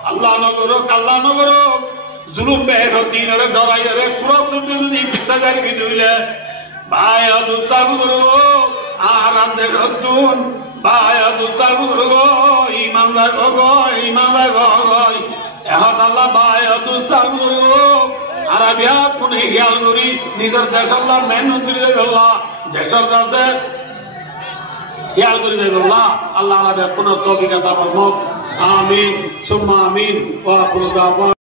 আল্লাহ নগর কাল্লা নগর জুলুম বের দিনরে ধরাইরে কুরসুল দি বিসাজার বিদুলে বায়া দুতাগুরু আরামে রতুন বায়া দুতাগুরু ইমানদার গগৈ এখন আল্লাহ বায়া দুতাগুরু আরাবিয়া কোনে গিয়াল করি নিজের দেশ আল্লাহ মেহনত করে আল্লাহ দেশের কাছে খেয়াল করে দেবেন আল্লাহ আল্লাহ কোনো তৌফিক আতা ফরমাক আমিন সুম্মা আমিন ওয়া আখিরু দাওয়ানা